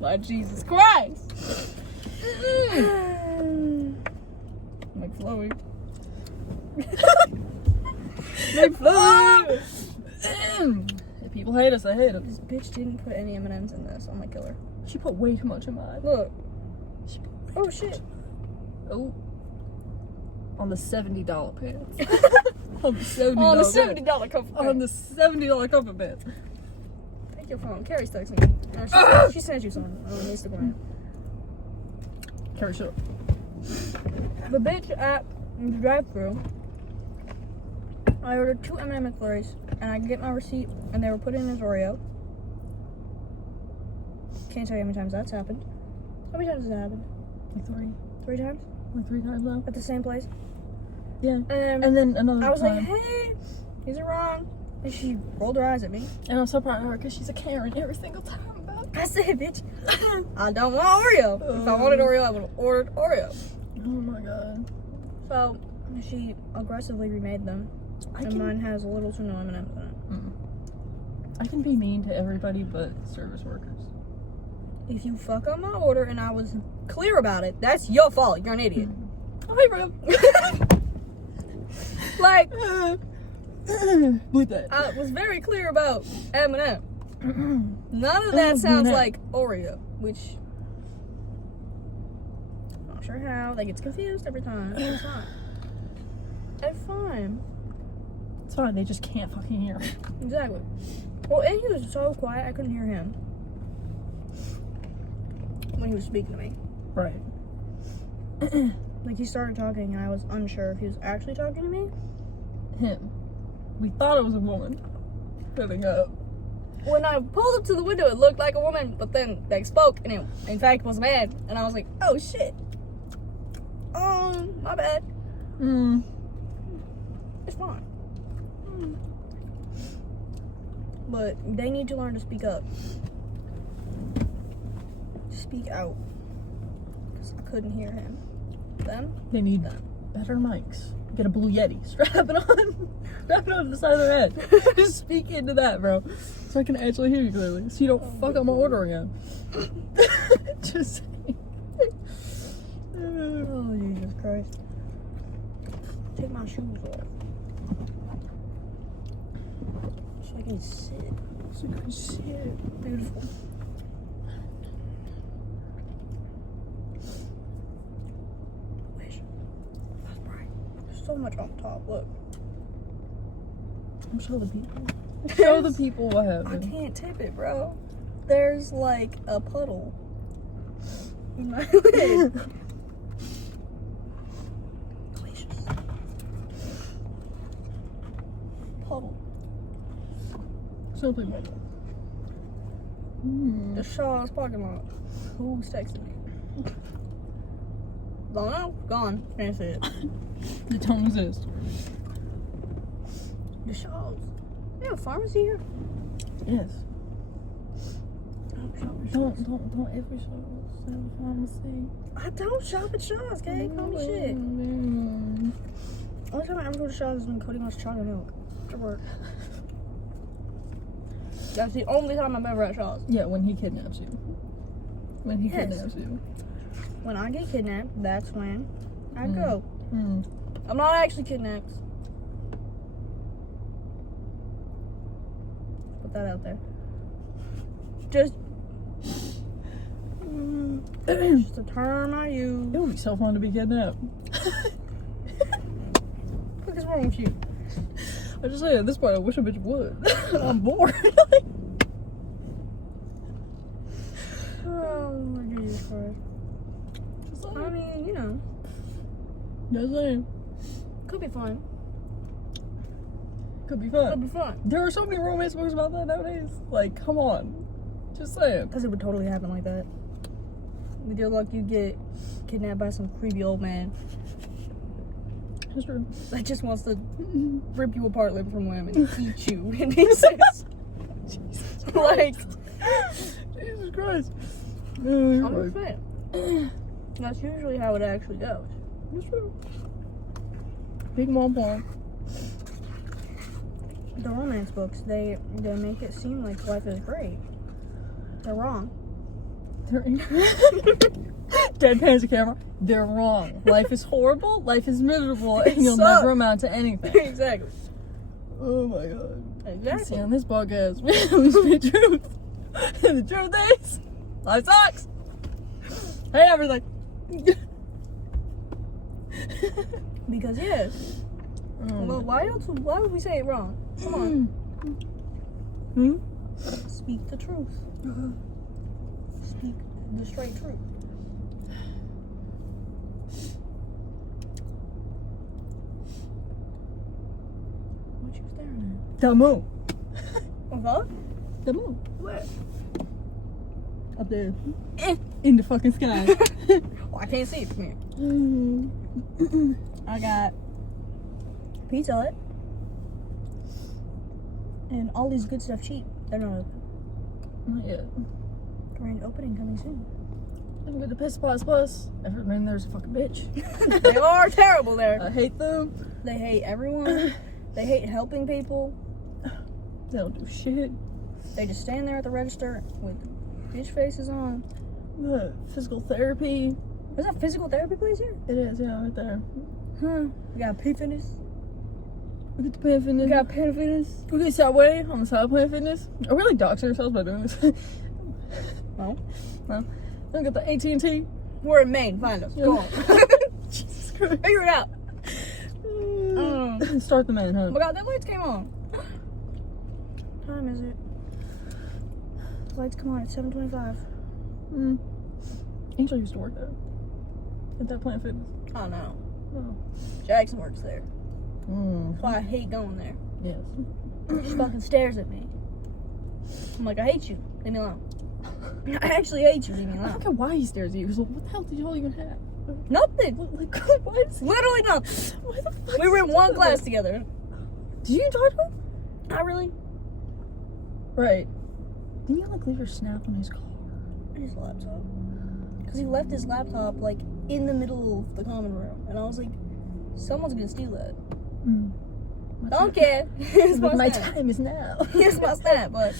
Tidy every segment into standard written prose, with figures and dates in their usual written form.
My Jesus Christ. McFlurry. McFlurry. If people hate us, they hate us. This bitch didn't put any M&Ms in this. I'm gonna kill her. She put way too much in mine. Look. Oh shit. Oh. On the $70 pants. On the $70 On the $70 comfort On the $70 comfort pants. Take your phone. Carrie's texting me. She sent you something on Instagram. Carrie, shut up. The bitch at the drive-thru, I ordered 2 M&M McFlurries, and I get my receipt, and they were put in as Oreo. Can't tell you how many times that's happened. How many times has it happened? Like 3. 3 times? Like 3 times now? At the same place? Yeah. And then another time. I was like, hey, these are wrong. And she rolled her eyes at me. And I'm so proud of her because she's a Karen every single time about it. I said, bitch, I don't want Oreo. If I wanted Oreo, I would have ordered Oreo. Oh my god. So, she aggressively remade them. Mine has little to no M&Ms in it. I can be mean to everybody but service workers. If you fuck up my order and I was clear about it, that's your fault. You're an idiot. Oh, hey, bro. Like, bleep that. I was very clear about M&M. None of that sounds like Oreo, which I'm not sure how. That gets confused every time. It's fine. It's fine. It's fine. They just can't fucking hear me. Exactly. Well, and he was so quiet, I couldn't hear him when he was speaking to me. Right. Like, he started talking, and I was unsure if he was actually talking to me. Him. We thought it was a woman. Putting up. When I pulled up to the window, it looked like a woman, but then they spoke, and it, in fact, was a man. And I was like, oh, shit. My bad. It's fine. But they need to learn to speak up. Speak out. Because I couldn't hear him. Them? They need better mics. Get a blue Yeti. Strap it on. Strap it on the side of their head. Just speak into that, bro. So I can actually hear you clearly. So you don't fuck up my order again. Just saying. Oh, Jesus Christ. Take my shoes off. So I can sit. So you can sit. Beautiful. Wish. That's bright. There's so much on top. Look. Show the people. Show the people what I happened. can't tip it, bro. There's like a puddle in my lid. Delicious. Puddle. Simply bubble. The Shaw's parking lot. Who's texting me? Don't know. Gone. Finish it. They don't exist. The Shaw's. They have a pharmacy here? Yes. Don't Don't every show have a pharmacy. I don't shop at Shaw's, okay? Call me shit. Only time I ever go to Shaw's is when Cody wants chocolate milk to work. That's the only time I'm ever at Shaw's. Yeah, when he kidnaps you. When he Yes. kidnaps you. When I get kidnapped, that's when I go. Mm. I'm not actually kidnapped. Put that out there. Just just a term I use. It would be so fun to be kidnapped. What is wrong with you? I just say at this point I wish a bitch would. I'm bored. Oh my Jesus Christ. I mean, you know, Just saying. could be fun. Could be Could fun. be fun. There are so many romance books about that nowadays. Like, come on. Just saying. Because it would totally happen like that. With your luck, you get kidnapped by some creepy old man That's true. that just wants to rip you apart limb from limb and eat you. And he says, like, Jesus Christ. I'm just saying. That's usually how it actually goes. That's true. Big mom point. The romance books, they make it seem like life is great. They're wrong. Deadpans the camera. They're wrong. Life is horrible. Life is miserable, and you'll sucks. never amount to anything. Exactly. Oh my god. Exactly. See, on this podcast, we speak truth. And the truth is, life sucks. Hey, everything. Because yes. Well, why would we say it wrong? Come on. Speak the truth. Speak the straight truth. What you staring The moon. at? What? The moon. Where? Up there. In the fucking sky. Well, I can't see it from here. I got Pizza Hut and all these good stuff cheap. They're not open. Not yet. Grand opening coming soon. I'm going to piss plus. Everyone there's a fucking bitch. They are terrible there. I hate them. They hate everyone. They hate helping people. They don't do shit. They just stand there at the register with bitch faces on. Physical therapy. Is that physical therapy place here? It is, yeah, right there. Huh. We got P Fitness. We get the Planet Fitness. We got Pan Fitness. We get Subway on the side of Planet Fitness. Are we like doxing ourselves by doing this? No. No. Then we got the AT&T. We're in Maine. Find us. Go on. Jesus Christ. Figure it out. Start the Oh manhunt. my god, that lights came on. What time is it? The lights come on at 7:25. Angel used to work there. At that Planet Fitness. Oh no. Oh. Jackson works there. Mm. That's why I hate going there. Yes. She fucking stares at me. I'm like, I hate you. Leave me alone. I actually hate you. Leave me I don't alone. care why he stares at you. He's like, what the hell did y'all even have? Nothing. Like, why is he? Literally nothing. Why the fuck We is were he in one doing class that? together. Did you talk to him? Not really. Right. Didn't you like leave your snap on his car? His laptop. Because he left his laptop like in the middle of the common room. And I was like, someone's gonna steal that. I don't care. It's My snap. time is now. It's my snap, but.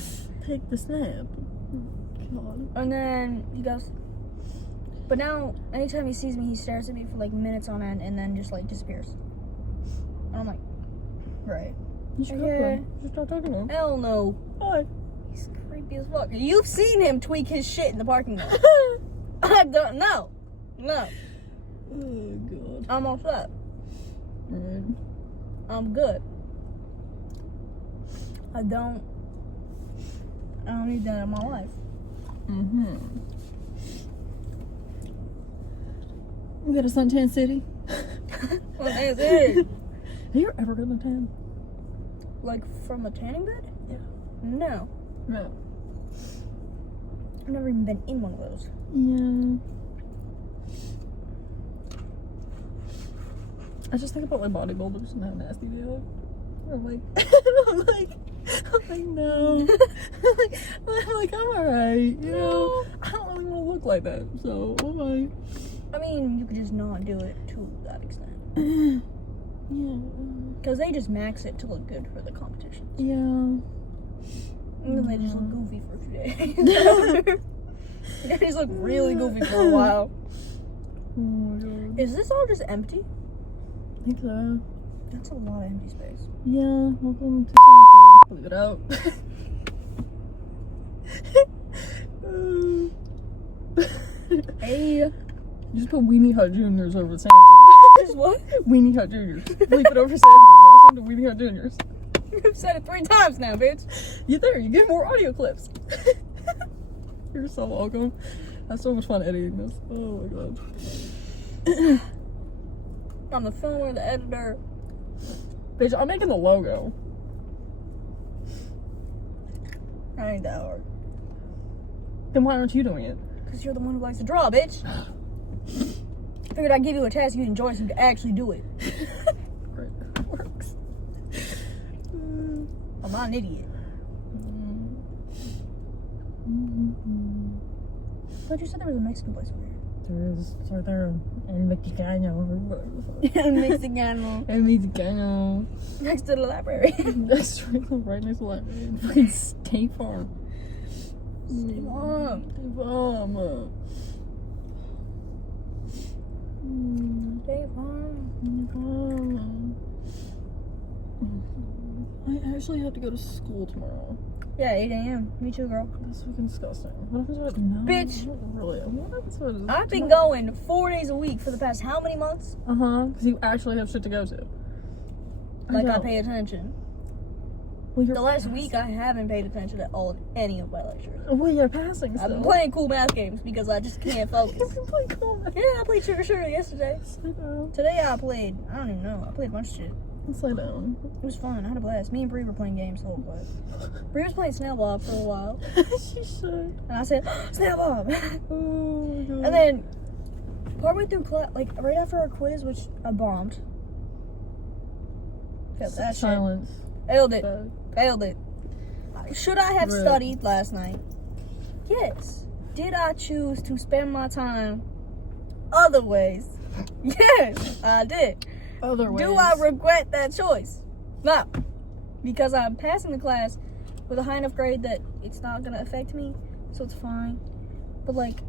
Take the snap. God. And then he goes, but now, anytime he sees me, he stares at me for like minutes on end and then just like disappears. And I'm like, right. You should Okay. Just start talking to him. Hell no. Why? He's creepy as fuck. You've seen him tweak his shit in the parking lot. I don't know. No. Oh, God. I'm all set. Right. I'm good. I don't need that in my life. We got a suntan city. Well, that's it. Have you ever been to tan? Like from a tanning bed? Yeah. No. No. I've never even been in one of those. Yeah. I just think about like bodybuilders and how nasty they look. I'm like, no. I'm alright, you know? I don't really want to look like that, so I'm like. I mean, you could just not do it to that extent. Yeah. Because they just max it to look good for the competitions. Yeah. And then they just look goofy for a few days. They just look really goofy for a while. Oh my god. Is this all just empty? I think so. That's a lot of empty space. Yeah, welcome to Sanford. Leave it out. Hey. Just put Weenie Hut Juniors over Sanford. Just what? Weenie Hut Juniors. Leave it over Sanford. Welcome to Weenie Hut Juniors. You've said it 3 times now, bitch. You there? You get more audio clips. You're so welcome. I have so much fun editing this. Oh my god. I'm the filmer, the editor. Bitch, I'm making the logo. I ain't that hard. Then why aren't you doing it? Because you're the one who likes to draw, bitch. Figured I'd give you a task you'd enjoy so you could actually do it. Right, that works. I'm not an idiot. But you said there was a Mexican place over here. There is. It's right there. El Mexicano. Mexicano. El Mexicano. Next to the library. That's right next to the library. Fucking State Farm. Stay warm. State Farm. Mama. State Farm. I actually have to go to school tomorrow. Yeah, 8 a.m. Me too, girl. That's fucking disgusting. What happens when no? Bitch. Really? What happens when I've been going 4 days a week for the past how many months? Because you actually have shit to go to. Like, I don't. pay attention. Well, you're The last passing. week, I haven't paid attention at all in any of my lectures. Well, you're passing I've still. been playing cool math games because I just can't focus. You've been playing cool. Yeah, I played Sugar Sugar yesterday. Sit down. Today I played, I don't even know, I played a bunch of shit. Sit down. It was fun, I had a blast. Me and Bree were playing games the whole class. Bree was playing Snail Bob for a while. She should. And I said, Snail Bob! Oh my god. And then, partway through class, like right after our quiz, which I bombed. Failed that Silence. shit. Failed it. Bad. Failed it. Should I have Rude. studied last night? Yes. Did I choose to spend my time other ways? Yes, I did. Other ways. Do I regret that choice? No. Because I'm passing the class with a high enough grade that it's not going to affect me, so it's fine. But, like,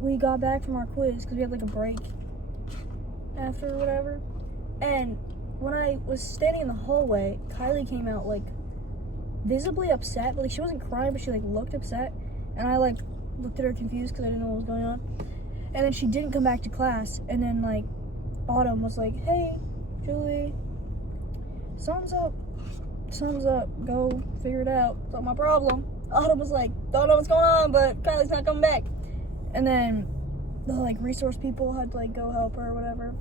we got back from our quiz because we had, like, a break after or whatever. And when I was standing in the hallway, Kylie came out, like, visibly upset. But, like, she wasn't crying, but she, like, looked upset. And I, like, looked at her confused because I didn't know what was going on. And then she didn't come back to class. And then, like, Autumn was like, hey, Julie, sun's up. Sun's up. Go figure it out. It's not my problem. Autumn was like, don't know what's going on, but Kylie's not coming back. And then the, like, resource people had to, like, go help her or whatever.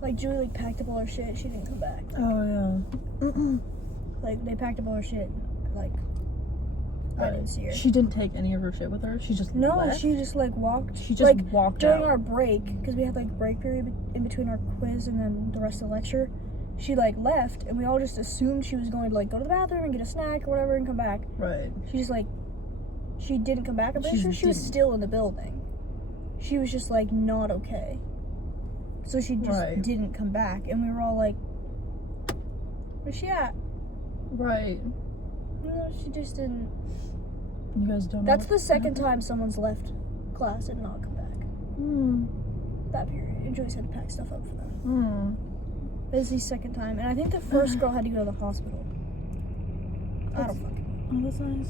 Like, Julie, like, packed up all her shit. She didn't come back. Oh, yeah. Like, they packed up all her shit. Like, I didn't see her. She didn't take any of her shit with her? She just left? She just, like, walked. She just like, walked during out. our break, because we had, like, break period in between our quiz and then the rest of the lecture, she, like, left, and we all just assumed she was going to, like, go to the bathroom and get a snack or whatever and come back. Right. She just, like, she didn't come back. I'm pretty sure she was still in the building. She was just, like, not okay. So she just didn't come back, and we were all like, where's she at? Right. No, she just didn't. You guys don't know. That's the second time someone's left class and not come back. That period. And Joyce had to pack stuff up for them. This is the second time. And I think the first girl had to go to the hospital. I don't fucking Oh, that's nice.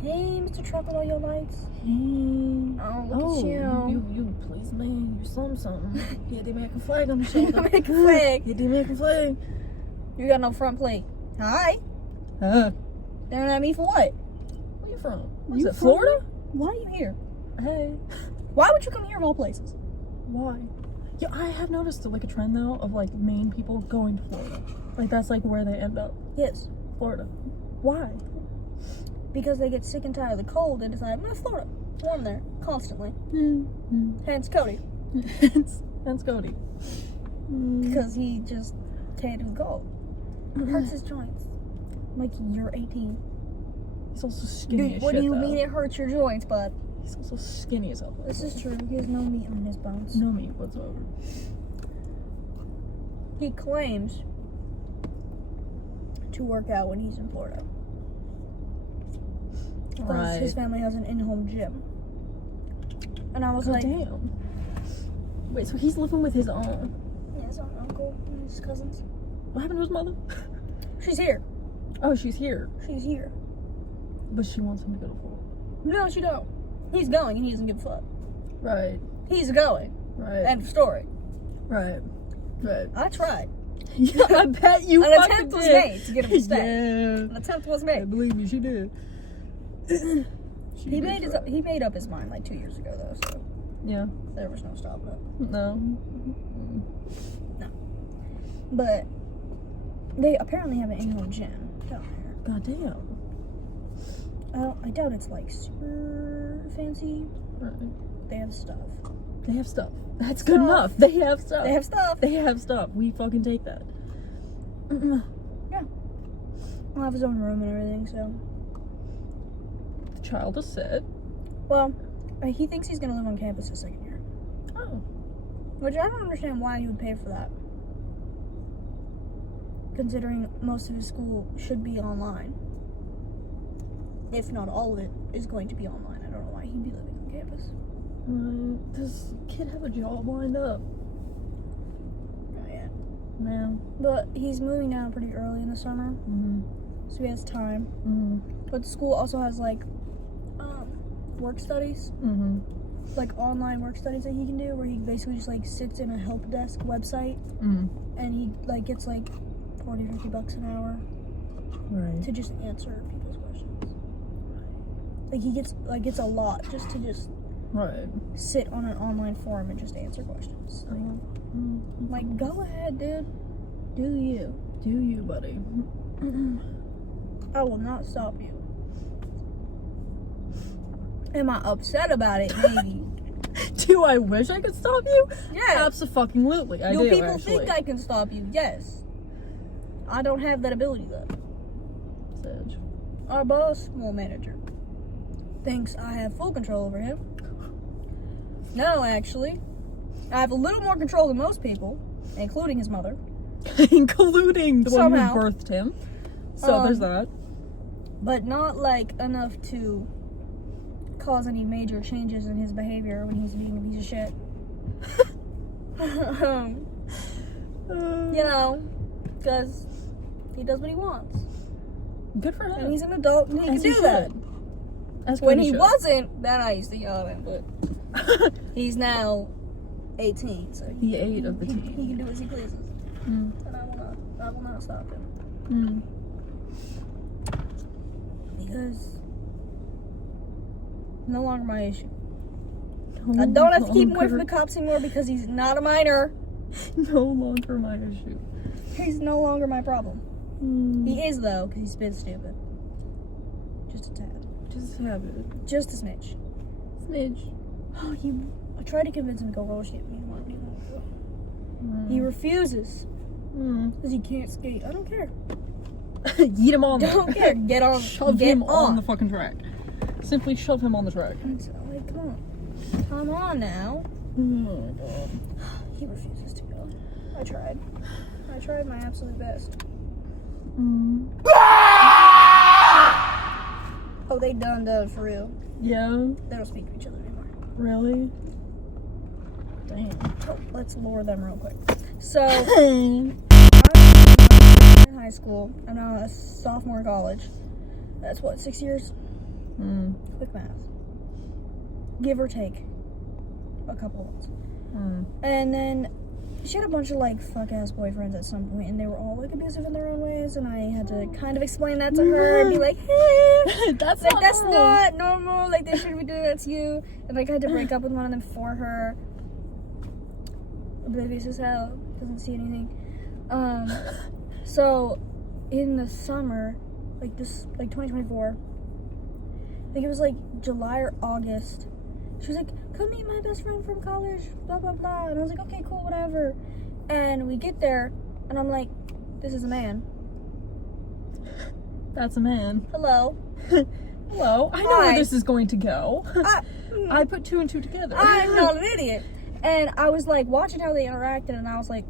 Hey, Mr. Trump with all your lights. Hey. Oh, look at you. You please me. You something. Hit the American flag on the shoulder. American flag. Hit the American flag. You got no front plate. Hi. Staring at me for what? Where you from? You Is it from- Florida? Why are you here? Hey. Why would you come here of all places? Why? Yeah, I have noticed like a trend though of like Maine people going to Florida. Like that's like where they end up. Yes. Florida. Why? Because they get sick and tired of the cold and decide, I'm going to Florida. Warm there. Constantly. Hence Cody. Hence Cody. Because he just can't do the cold. Hurts his joints. Like, you're 18. He's also skinny as What shit, do you though. mean it hurts your joints, bud? He's also skinny as hell. This is true. He has no meat on his bones. No meat whatsoever. He claims to work out when he's in Florida. Because his family has an in-home gym. And I was like, damn. Wait, so he's living with his aunt? yeah, his uncle and his cousins. What happened to his mother? She's here. Oh, she's here. She's here. But she wants him to go to Florida. No, she don't. He's going and he doesn't give a fuck. Right. He's going. Right. End of story. Right. Right. I tried. Yeah, I bet you An fucking attempt was did. made to get him to stay. Yeah. An attempt was I made. believe me, she did. He made up his mind like 2 years ago though, so Yeah. there was no stopping it. No. But they apparently have an in-home gym down there. God damn. I doubt it's like super fancy. Right. They have stuff. They have stuff. That's good enough. They have stuff. They have stuff. They have stuff. We fucking take that. Yeah. He'll have his own room and everything, so. The child is set. Well, he thinks he's gonna live on campus his second year. Oh. Which I don't understand why he would pay for that. Considering most of his school should be online. if not all of it, is going to be online. I don't know why he'd be living on campus. Does kid have a job lined up? Not yet. Man. But he's moving down pretty early in the summer, so he has time. But the school also has like work studies, like online work studies that he can do, where he basically just like sits in a help desk website, and he like gets like $40-50 an hour, to just answer people's questions. Like he gets a lot just to sit on an online forum and just answer questions. Like, go ahead, dude. Do you, buddy. I will not stop you. Am I upset about it? Maybe. Do I wish I could stop you? Yeah. Absolutely. I do, people actually. think I can stop you? Yes. I don't have that ability, though. Sage. Our boss, well, manager, thinks I have full control over him. No, actually. I have a little more control than most people, including his mother. Including the Somehow. one who birthed him. So there's that. But not, like, enough to cause any major changes in his behavior when he's being a piece of shit. You know, because he does what he wants. Good for him. And he's an adult and he can do that. When he wasn't, then I used to yell at him, but he's now 18, so the 8 of the team. He can do as he pleases. And I will not stop him. Because no longer my issue. I don't have to keep him away from the cops anymore because he's not a minor. No longer my issue. He's no longer my problem. He is, though, because he's been stupid. Just a tad. Just have it. Just a smidge. Smidge. Oh, I tried to convince him to go roller skating with me. He refuses. Because he can't skate. I don't care. Yeet him on. Don't care. Get on. Shove him on the fucking track. Simply shove him on the track. Like, come on. Come on now. Oh my god. He refuses to go. I tried my absolute best. Oh, they done for real. Yeah. They don't speak to each other anymore. Really? Damn. Oh, let's lure them real quick. So, I'm in high school. I'm now a sophomore in college. That's what, 6 years? Quick math. Give or take a couple of months. And then she had a bunch of like fuck-ass boyfriends at some point, and they were all like abusive in their own ways, and I had to kind of explain that to her and be like, hey, that's not normal, like they shouldn't be doing that to you. And like I had to break up with one of them for her. Oblivious as hell, doesn't see anything. So in the summer, like 2024, I think it was like July or August, she was like, come meet my best friend from college, blah, blah, blah. And I was like, okay, cool, whatever. And we get there, and I'm like, this is a man. That's a man. Hello. Hello. I know where this is going to go. I put 2 and 2 together. I'm not an idiot. And I was like watching how they interacted, and I was like,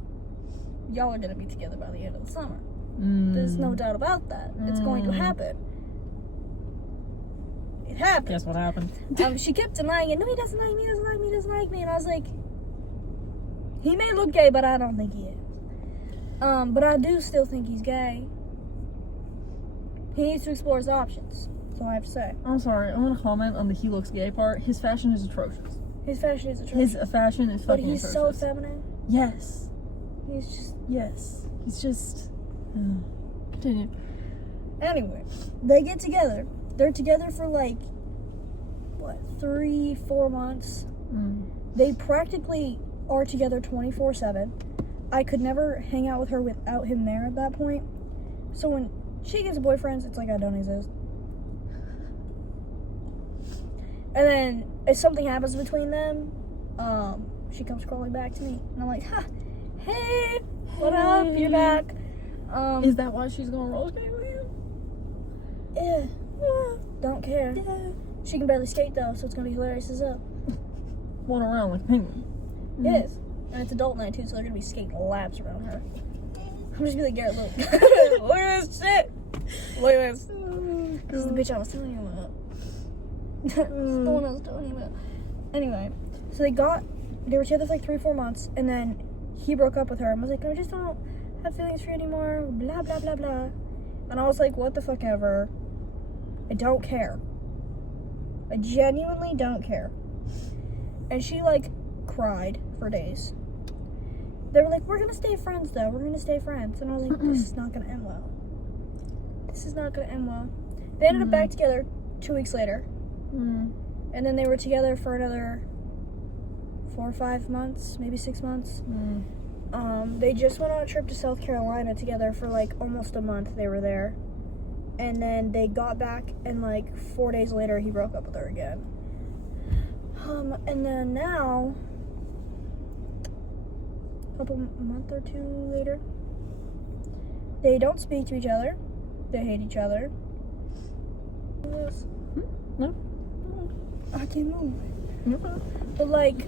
y'all are going to be together by the end of the summer. There's no doubt about that. It's going to happen. It happened. Guess what happened? She kept denying it. No, he doesn't like me, he doesn't like me. And I was like, he may look gay, but I don't think he is. But I do still think he's gay. He needs to explore his options. That's all I have to say. I'm sorry. I want to comment on the he looks gay part. His fashion is atrocious. His fashion is atrocious. His fashion is fucking atrocious. But he's so feminine. Yes. He's just... Yes. He's just... Continue. Anyway, they get together. They're together for like, 3-4 months. They practically are together 24/7. I could never hang out with her without him there at that point. So when she gets boyfriends, it's like I don't exist. And then if something happens between them, she comes crawling back to me, and I'm like, hey, what up? You're back. Is that why she's going roller skate with you? Yeah. Don't care. Yeah. She can barely skate though, so it's gonna be hilarious as hell. One around like a penguin. Yes. And it's adult night too, so they're gonna be skating laps around her. I'm just gonna be like, Garrett, look. Look at this shit. Look at this. This is the bitch I was telling you about. That's the one I was telling you about. Anyway, so they were together for like 3 or 4 months, and then he broke up with her and was like, I just don't have feelings for you anymore, blah, blah, blah, blah. And I was like, what the fuck ever. I don't care. I genuinely don't care. And she, like, cried for days. They were like, we're gonna stay friends, though. We're gonna stay friends. And I was like, this is not gonna end well. This is not gonna end well. They ended up back together 2 weeks later. And then they were together for another 4 or 5 months, maybe 6 months. They just went on a trip to South Carolina together for like almost a month. They were there. And then they got back, and like 4 days later, he broke up with her again. And then now, a month or 2 later, they don't speak to each other. They hate each other. No. I can't move. But like,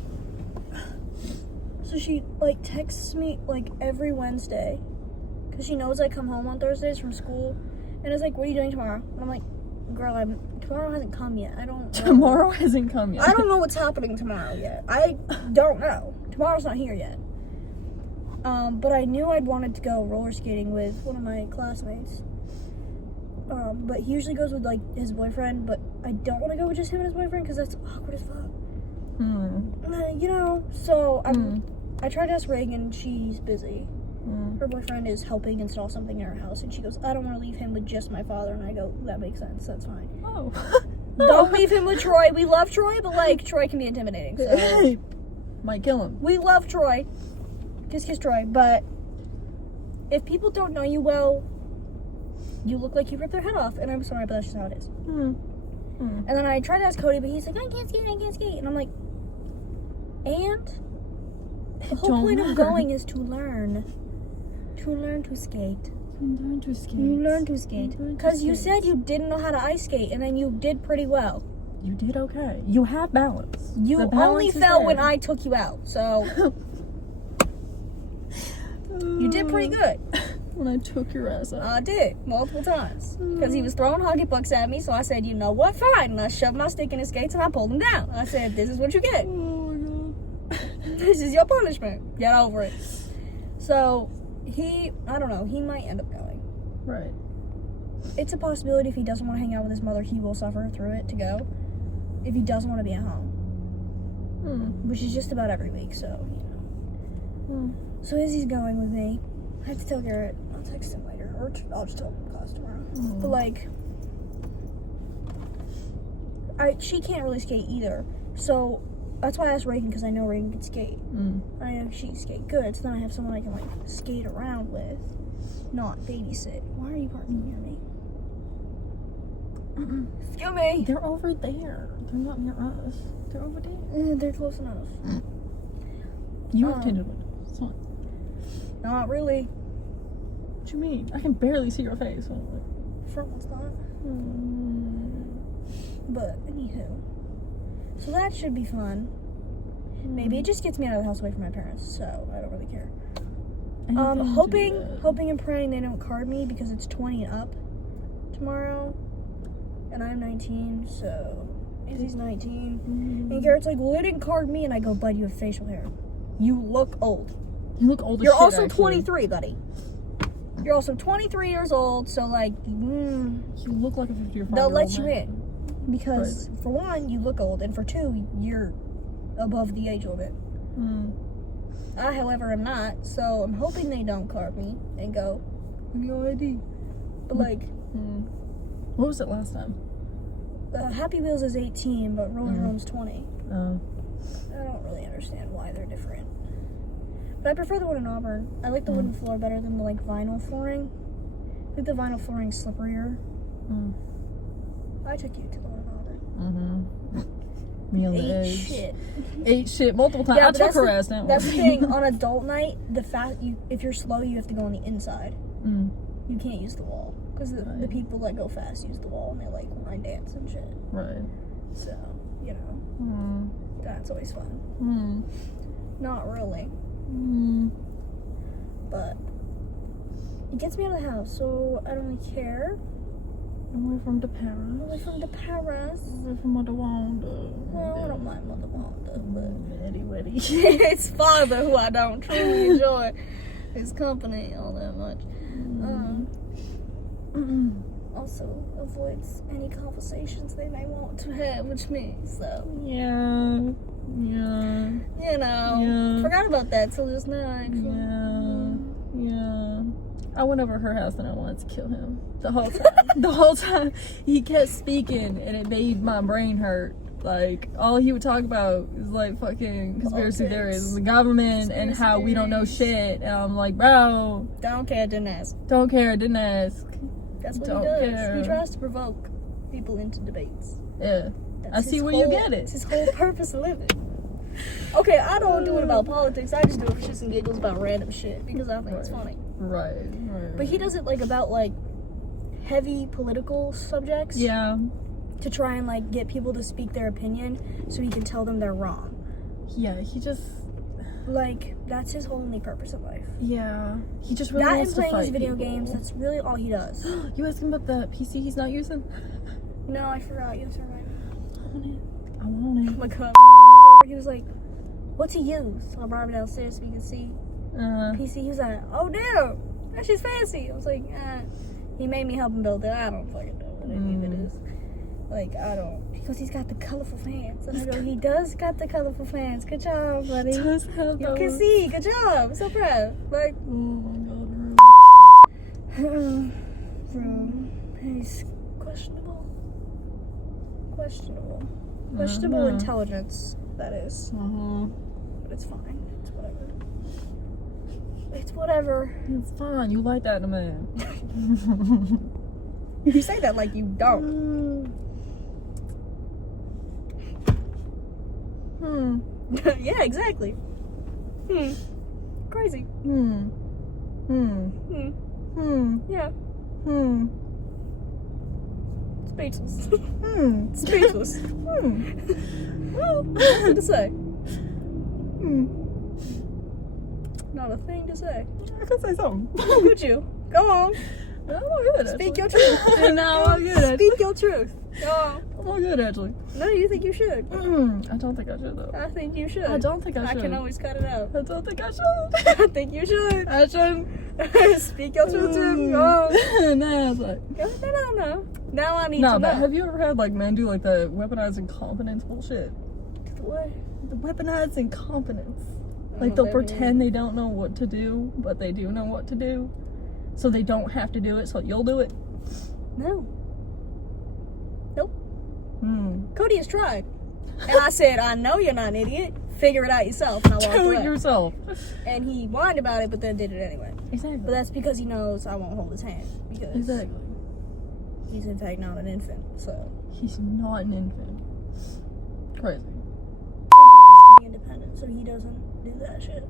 so she like texts me like every Wednesday, because she knows I come home on Thursdays from school, and it's like, what are you doing tomorrow? And I'm like, girl, tomorrow hasn't come yet. I don't know. Tomorrow hasn't come yet. I don't know what's happening tomorrow yet. I don't know. Tomorrow's not here yet. But I knew I'd wanted to go roller skating with one of my classmates. But he usually goes with like his boyfriend, but I don't want to go with just him and his boyfriend because that's awkward as fuck. You know, so I tried to ask Reagan, she's busy. Her boyfriend is helping install something in her house, and she goes, I don't want to leave him with just my father. And I go, that makes sense, that's fine. Oh. Don't leave him with Troy. We love Troy, but like Troy can be intimidating. So. Hey, might kill him. We love Troy. Kiss Troy, but if people don't know you well, you look like you ripped their head off, and I'm sorry, but that's just how it is. And then I tried to ask Cody, but he's like, I can't skate, and I'm like, and the whole point of going is to learn to skate. You learn to skate. Because you said you didn't know how to ice skate, and then you did pretty well. You did okay. You have balance. You only fell when I took you out, so you did pretty good. When I took your ass out. I did, multiple times. Because he was throwing hockey pucks at me, so I said, you know what, fine. And I shoved my stick in his skates and I pulled him down. I said, this is what you get. Oh my god. This is your punishment. Get over it. So, I don't know, he might end up going. Right. It's a possibility if he doesn't want to hang out with his mother, he will suffer through it to go. If he doesn't want to be at home. Which is just about every week, so, you know. So Izzy's going with me. I have to tell Garrett. I'll text him later, or I'll just tell him in class tomorrow. But like, she can't really skate either, so that's why I asked Reagan, because I know Reagan can skate. I know she can skate good, so then I have someone I can like skate around with, not babysit. Why are you parking near me? Excuse me. They're over there. They're not near us. They're over there. They're close enough. You have tinted windows. It's fine. Not really. What you mean? I can barely see your face. Front one's not. But anywho, so that should be fun. Maybe it just gets me out of the house away from my parents, so I don't really care. Hoping and praying they don't card me, because it's 20 and up tomorrow, and I'm 19, so Izzy's 19. And Garrett's like, well, they didn't card me, and I go, bud, you have facial hair. You look old. You look old as You're shit, also actually. 23, buddy. You're also 23 years old, so like, you look like a 55-year-old they'll let you man. in. Because, for one, you look old, and for two, you're above the age limit. I, however, am not, so I'm hoping they don't card me and go, give me your ID. But like, what was it last time? Happy Wheels is 18, but Roller Room's 20. Oh. I don't really understand why they're different. But I prefer the one in Auburn. I like the wooden floor better than the like vinyl flooring. I think the vinyl flooring's slipperier. I took you to the one in Auburn. Me on the Ate edge. shit. Ate shit multiple times. Yeah, I took her ass down. That's the thing. On adult night, if you're slow, you have to go on the inside. You can't use the wall. Because the people that go fast use the wall, and they like line dance and shit. Right. So, you know. That's always fun. Not really. But it gets me out of the house, so I don't really care. Away from the parents. Away from the Paris. Away from Mother Wanda. Well, I don't mind Mother Wanda, but Weddy, weddy. it's father who I don't truly enjoy his company all that much. Also avoids any conversations they may want to have with me, so. Yeah. Yeah. You know. Yeah. Forgot about that till just now, actually. Yeah. I went over her house and I wanted to kill him. The whole time. The whole time. He kept speaking and it made my brain hurt. Like, all he would talk about is like fucking conspiracy theories, the government, and how we don't know shit. And I'm like, bro. Don't care, didn't ask. Don't care, didn't ask. That's what Don't he does. care. He tries to provoke people into debates. Yeah. That's I see his where whole, you get it. It's his whole purpose of living. Okay, I don't do it about politics. I just do it for shits and giggles about random shit because I think it's funny. Right. But he does it like about like heavy political subjects. Yeah. To try and like get people to speak their opinion so he can tell them they're wrong. Yeah, he just... Like, that's his only purpose in life. Yeah. He just really that wants and to playing fight his video people. games, that's really all he does. You asked him about the PC he's not using? No, I forgot. You have to remind me. I want it. Oh my god. He was like, what's he use? So I brought him downstairs so you can see. PC, he was like, oh damn, that shit's fancy. I was like, he made me help him build it. I don't fucking know what any of it is. Like, I don't. Because he's got the colorful fans. And I go, he does got the colorful fans. Good job, buddy. He does have You those. can see. Good job. I'm so proud. Like, Oh my god. he's questionable. Questionable intelligence, that is. But it's fine. It's whatever. It's whatever. It's fine. You like that in a man. You say that like you don't. Yeah, exactly. Crazy. Yeah. Speechless. Speechless. Well, nothing to say. Not a thing to say. I could say something. Could you? Go on. I'm all good, Speak actually. your truth. No, I'm good, actually. Speak your truth. Go on. I'm all good, actually. No, you think you should. I don't think I should, though. I think you should. I don't think I should. I can always cut it out. I don't think I should. I think you should. I shouldn't. Speak your truth, Tim. Go on. Nah, it's like... No. Now I need No, to but know. have you ever had, like, men do, like, the weaponized incompetence bullshit? What? The weaponized incompetence. Like, what they'll that pretend they don't know what to do, but they do know what to do. So they don't have to do it, so you'll do it. No. Nope. Cody has tried. And I said, I know you're not an idiot. Figure it out yourself. And I walked Do away. it yourself. And he whined about it, but then did it anyway. Exactly. But that's because he knows I won't hold his hand. Because Exactly. he's in fact not an infant, so. He's not an infant. Crazy. He likes to be independent, so he doesn't do that shit.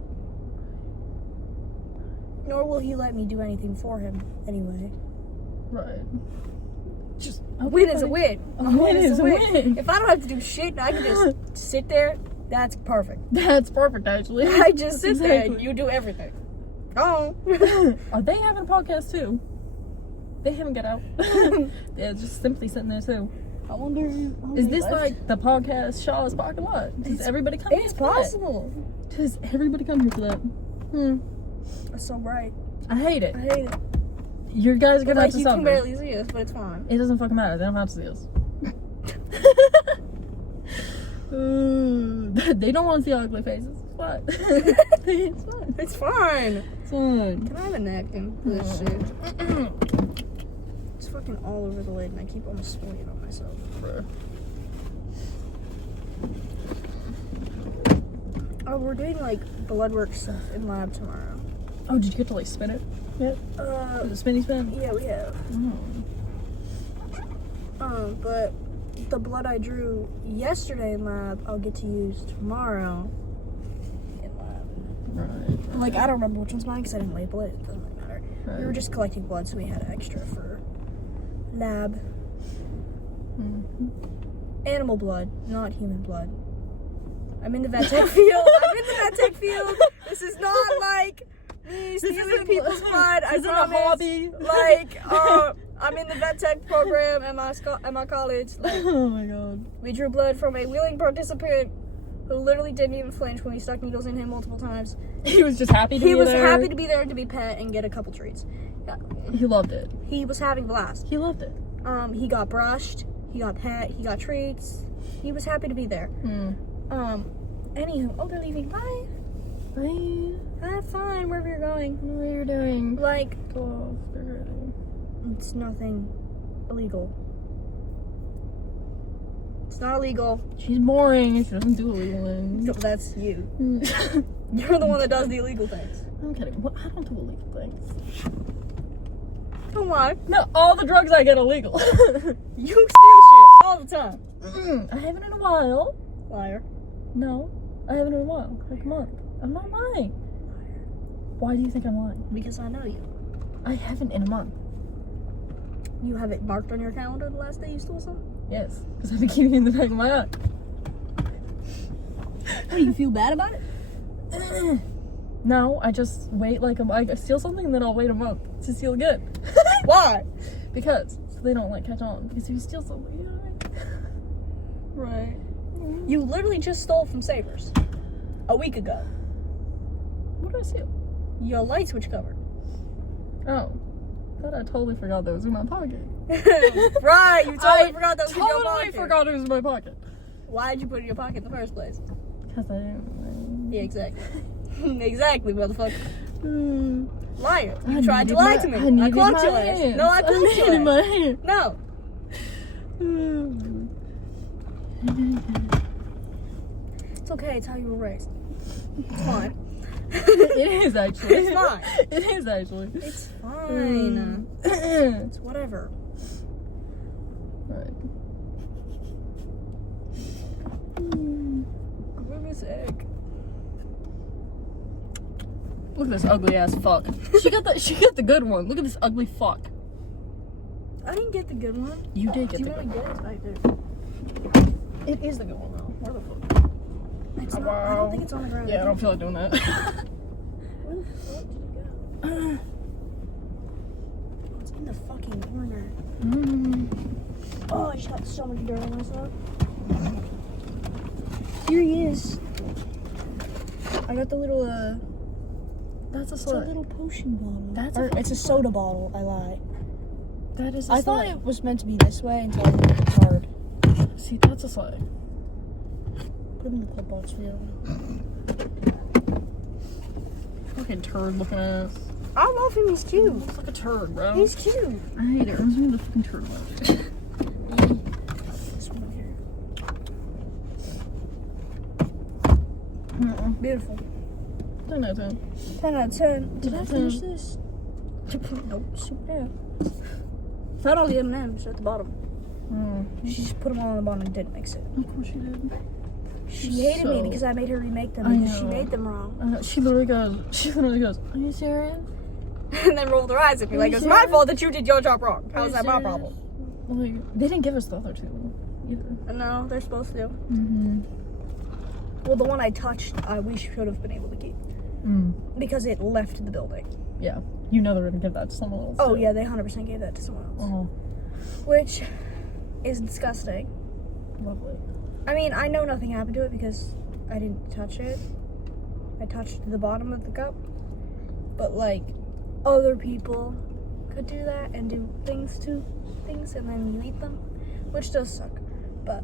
Nor will he let me do anything for him anyway. Right. Just A win is a win. A win is a win. If I don't have to do shit and I can just sit there, that's perfect. That's perfect, actually. I just sit there and Exactly. you do everything. Oh. Are they having a podcast too? They haven't got out. They're just simply sitting there too. I wonder. Is this like the podcast Shaw's parking lot? Does everybody come here It's for possible. that? Does everybody come here for that? That's so bright. I hate it. I hate it. You guys are But gonna like have to you stop can it. barely see us, but it's fine. It doesn't fucking matter. They don't have to see us. They don't want to see ugly faces. What? It's fine. It's fine. It's fine. Can I have a napkin for this shit? It's fucking all over the lid and I keep almost spilling it on myself. Oh, we're doing like blood work stuff in lab tomorrow. Oh, did you get to like spin it yet? Was it spinny spin? Yeah, we have. But the blood I drew yesterday in lab, I'll get to use tomorrow in lab. Right. Like, I don't remember which one's mine because I didn't label it. It doesn't really matter. Right. We were just collecting blood, so we had extra for lab. Animal blood, not human blood. I'm in the vet tech field. I'm in the vet tech field. This is not like me stealing people's blood. I This isn't a promise. hobby. Like, I'm in the vet tech program at my college. Like, Oh my god. we drew blood from a willing participant who literally didn't even flinch when we stuck needles in him multiple times. He was just happy to be He was there. happy to be there to be pet and get a couple treats. Yeah. He loved it. He was having a blast. He loved it. He got brushed, he got pet, he got treats. He was happy to be there. Anywho, oh, they're leaving. Bye. Bye. Have fun wherever you're going. What are you doing? Like, Oh, it's nothing illegal. It's not illegal. she's boring. She doesn't do illegal So things. that's you. You're the one that does the illegal things. I'm kidding. What? I don't do illegal things. Don't lie. No, all the drugs I get illegal. You steal shit all the time. I haven't in a while. Liar. No, I haven't in a while. Like a month. I'm not lying. Why do you think I'm lying? Because I know you. I haven't in a month. You have it marked on your calendar the last day you stole something? Yes, because I've been keeping it in the back of my eye. Do you feel bad about it? No, I just wait like I steal something and then I'll wait a month to steal again. Why? Because so they don't like catch on. Because if you steal something, you know what I mean? Right. You literally just stole from Savers a week ago. What did I steal? Your light switch cover. Oh, thought I totally forgot that was in my pocket. Right, you totally forgot that was in your Totally pocket. forgot it was in my pocket. Why did you put it in your pocket in the first place? Because I didn't. Yeah, exactly. Exactly, motherfucker. Mm. Liar. I You tried to needed lie my- to me. I I needed clocked my your ass. hands. No, I clocked needed your ass. my hand. No. It's okay, it's how you were raised. It's fine. It is actually. It's fine. It is actually. It's fine. It's whatever. Right. Give me this egg. Look at this ugly ass fuck. She got the good one. Look at this ugly fuck. I didn't get the good one. You did Do get you the want good to one. get it? It's back there. It is the good one though. Where the fuck? It's not, I don't think it's on the ground. Yeah, I don't feel like doing that. Where the fuck did it go? It's in the fucking corner. Oh, I just got so much dirt on myself. Here he is. I got the little, That's a it's a slut. little potion bottle. That's Or a it's a soda bottle, I lied. That is a I thought slut. it was meant to be this way until I looked at the card. See, that's a slut. Put him in the club box for you. Fucking turd looking ass. I love him, he's cute. Looks like a turd, bro. He's cute. I hate it. Reminds me of the fucking turd one. This one over here. Mm-mm. Beautiful. 10 out of 10. 10 out of 10. Did I 10. finish this? Nope. Yeah. Found all the M&Ms at the bottom. She just put them all on the bottom and didn't mix it. Of course she did. She hated me because I made her remake them because she know. made them wrong. She literally goes, are you serious? And then rolled her eyes at me like, you it's my serious? fault that you did your job wrong. How's you that my serious? problem? Like, they didn't give us the other two either. No, they're supposed to. Mm-hmm. Well, the one I touched, we should have been able to keep. Because it left the building. Yeah. You know they're gonna give that to someone else. Oh, too. yeah, they 100% gave that to someone else. Oh, Which is disgusting. lovely. I mean, I know nothing happened to it because I didn't touch it. I touched the bottom of the cup. But, like, other people could do that and do things to things and then you eat them, which does suck. But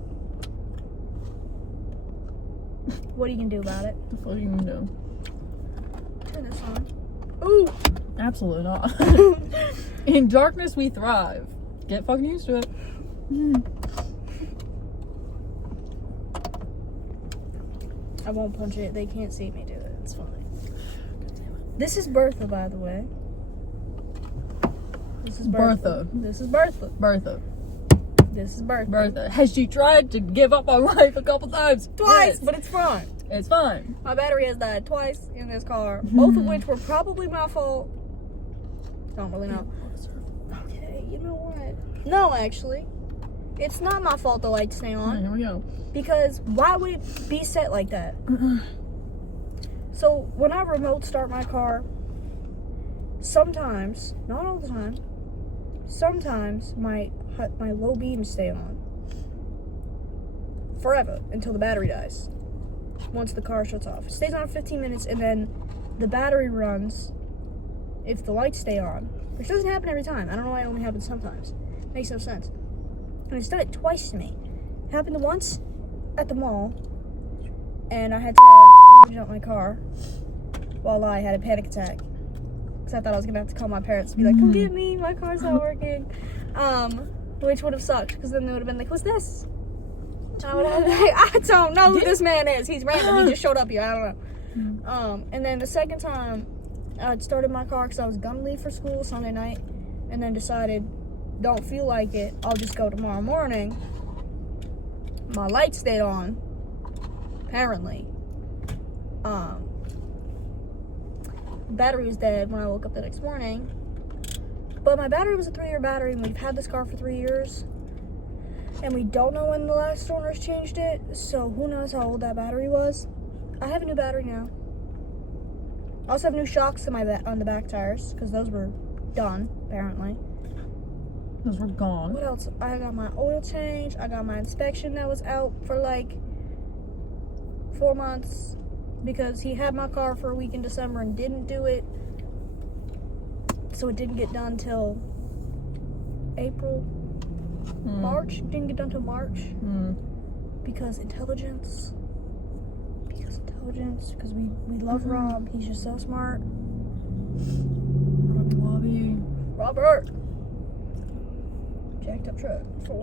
what are you gonna do about it? The fuck are you gonna do? Turn this on. Ooh! Absolutely not. In darkness we thrive. Get fucking used to it. I won't punch it. They can't see me do it. It's fine. This is Bertha, by the way. This is Bertha. This is Bertha. Bertha. This is Bertha. Bertha. Has she tried to give up on life a couple times? Twice, Yes. but it's fine. It's fine. My battery has died twice in this car, both of which were probably my fault. Don't really know. Okay, you know what? No, actually. It's not my fault the lights stay Alright, on. here we go. Because why would it be set like that? So, when I remote start my car, sometimes, not all the time, sometimes my low beams stay on forever until the battery dies. Once the car shuts off, it stays on 15 minutes, and then the battery runs if the lights stay on, which doesn't happen every time. I don't know why it only happens sometimes. Makes no sense. And it's done it twice to me. It happened once at the mall, and I had to open up my car while I had a panic attack. Because I thought I was going to have to call my parents and be like, come get me, my car's not working. Which would have sucked, because then they would have been like, who's this? I would have been like, I don't know who this man is. He's random. He just showed up here. I don't know. And then the second time, I started my car because I was going to leave for school Sunday night, and then decided, don't feel like it, I'll just go tomorrow morning. My light stayed on, apparently. The battery was dead when I woke up the next morning. But my battery was a 3-year battery, and we've had this car for 3 years. And we don't know when the last owners changed it, so who knows how old that battery was. I have a new battery now. I also have new shocks on the back tires, because those were done, apparently. Those were gone. What else? I got my oil change. I got my inspection that was out for like 4 months because he had my car for a week in December and didn't do it. So it didn't get done till April, March. Didn't get done till March because intelligence. Because we love Rob. He's just so smart. Robert. Jacked up truck. For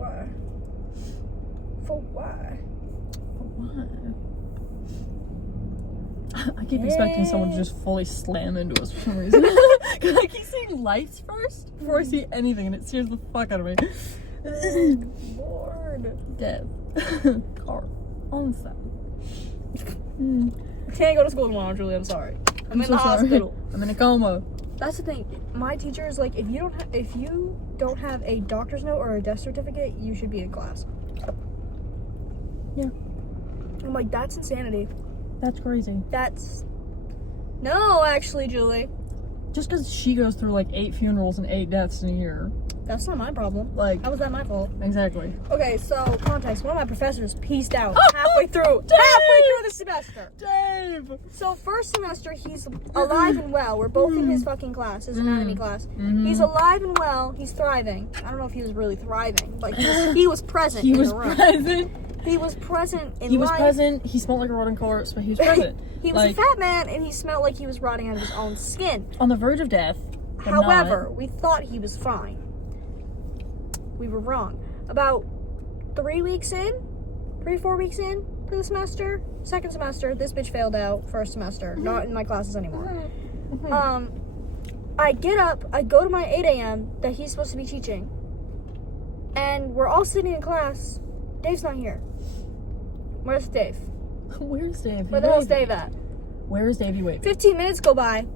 why? I keep expecting someone to just fully slam into us for some reason. Because I keep seeing lights first before I see anything, and it scares the fuck out of me. Lord. Death. Car. On fire. Can't go to school tomorrow, Julie. I'm sorry. I'm in the hospital. I'm in a coma. That's the thing. My teacher is like, if you don't have a doctor's note or a death certificate, you should be in class. Yeah. I'm like, that's insanity. That's crazy. No, actually, Julie. Just because she goes through like 8 funerals and 8 deaths in a year. That's not my problem. Like, how was that my fault? Exactly. Okay, so context. One of my professors pieced out halfway through the semester. Dave! So first semester, he's alive and well. We're both in his fucking class, his anatomy class. He's alive and well. He's thriving. I don't know if he was really thriving, but he was present in the room. He was present in life. He was present. He smelled like a rotten corpse, but he was present. He was a fat man, and he smelled like he was rotting out of his own skin. On the verge of death. However, we thought he was fine. We were wrong. About 3 weeks in, 4 weeks in to the semester, second semester, this bitch failed out first semester. Not in my classes anymore. I get up, I go to my 8 a.m. that he's supposed to be teaching, and we're all sitting in class. Dave's not here. Where's Dave? Where's Dave? Where the hell's Dave at? Where is Davey? Wait. 15 minutes go by.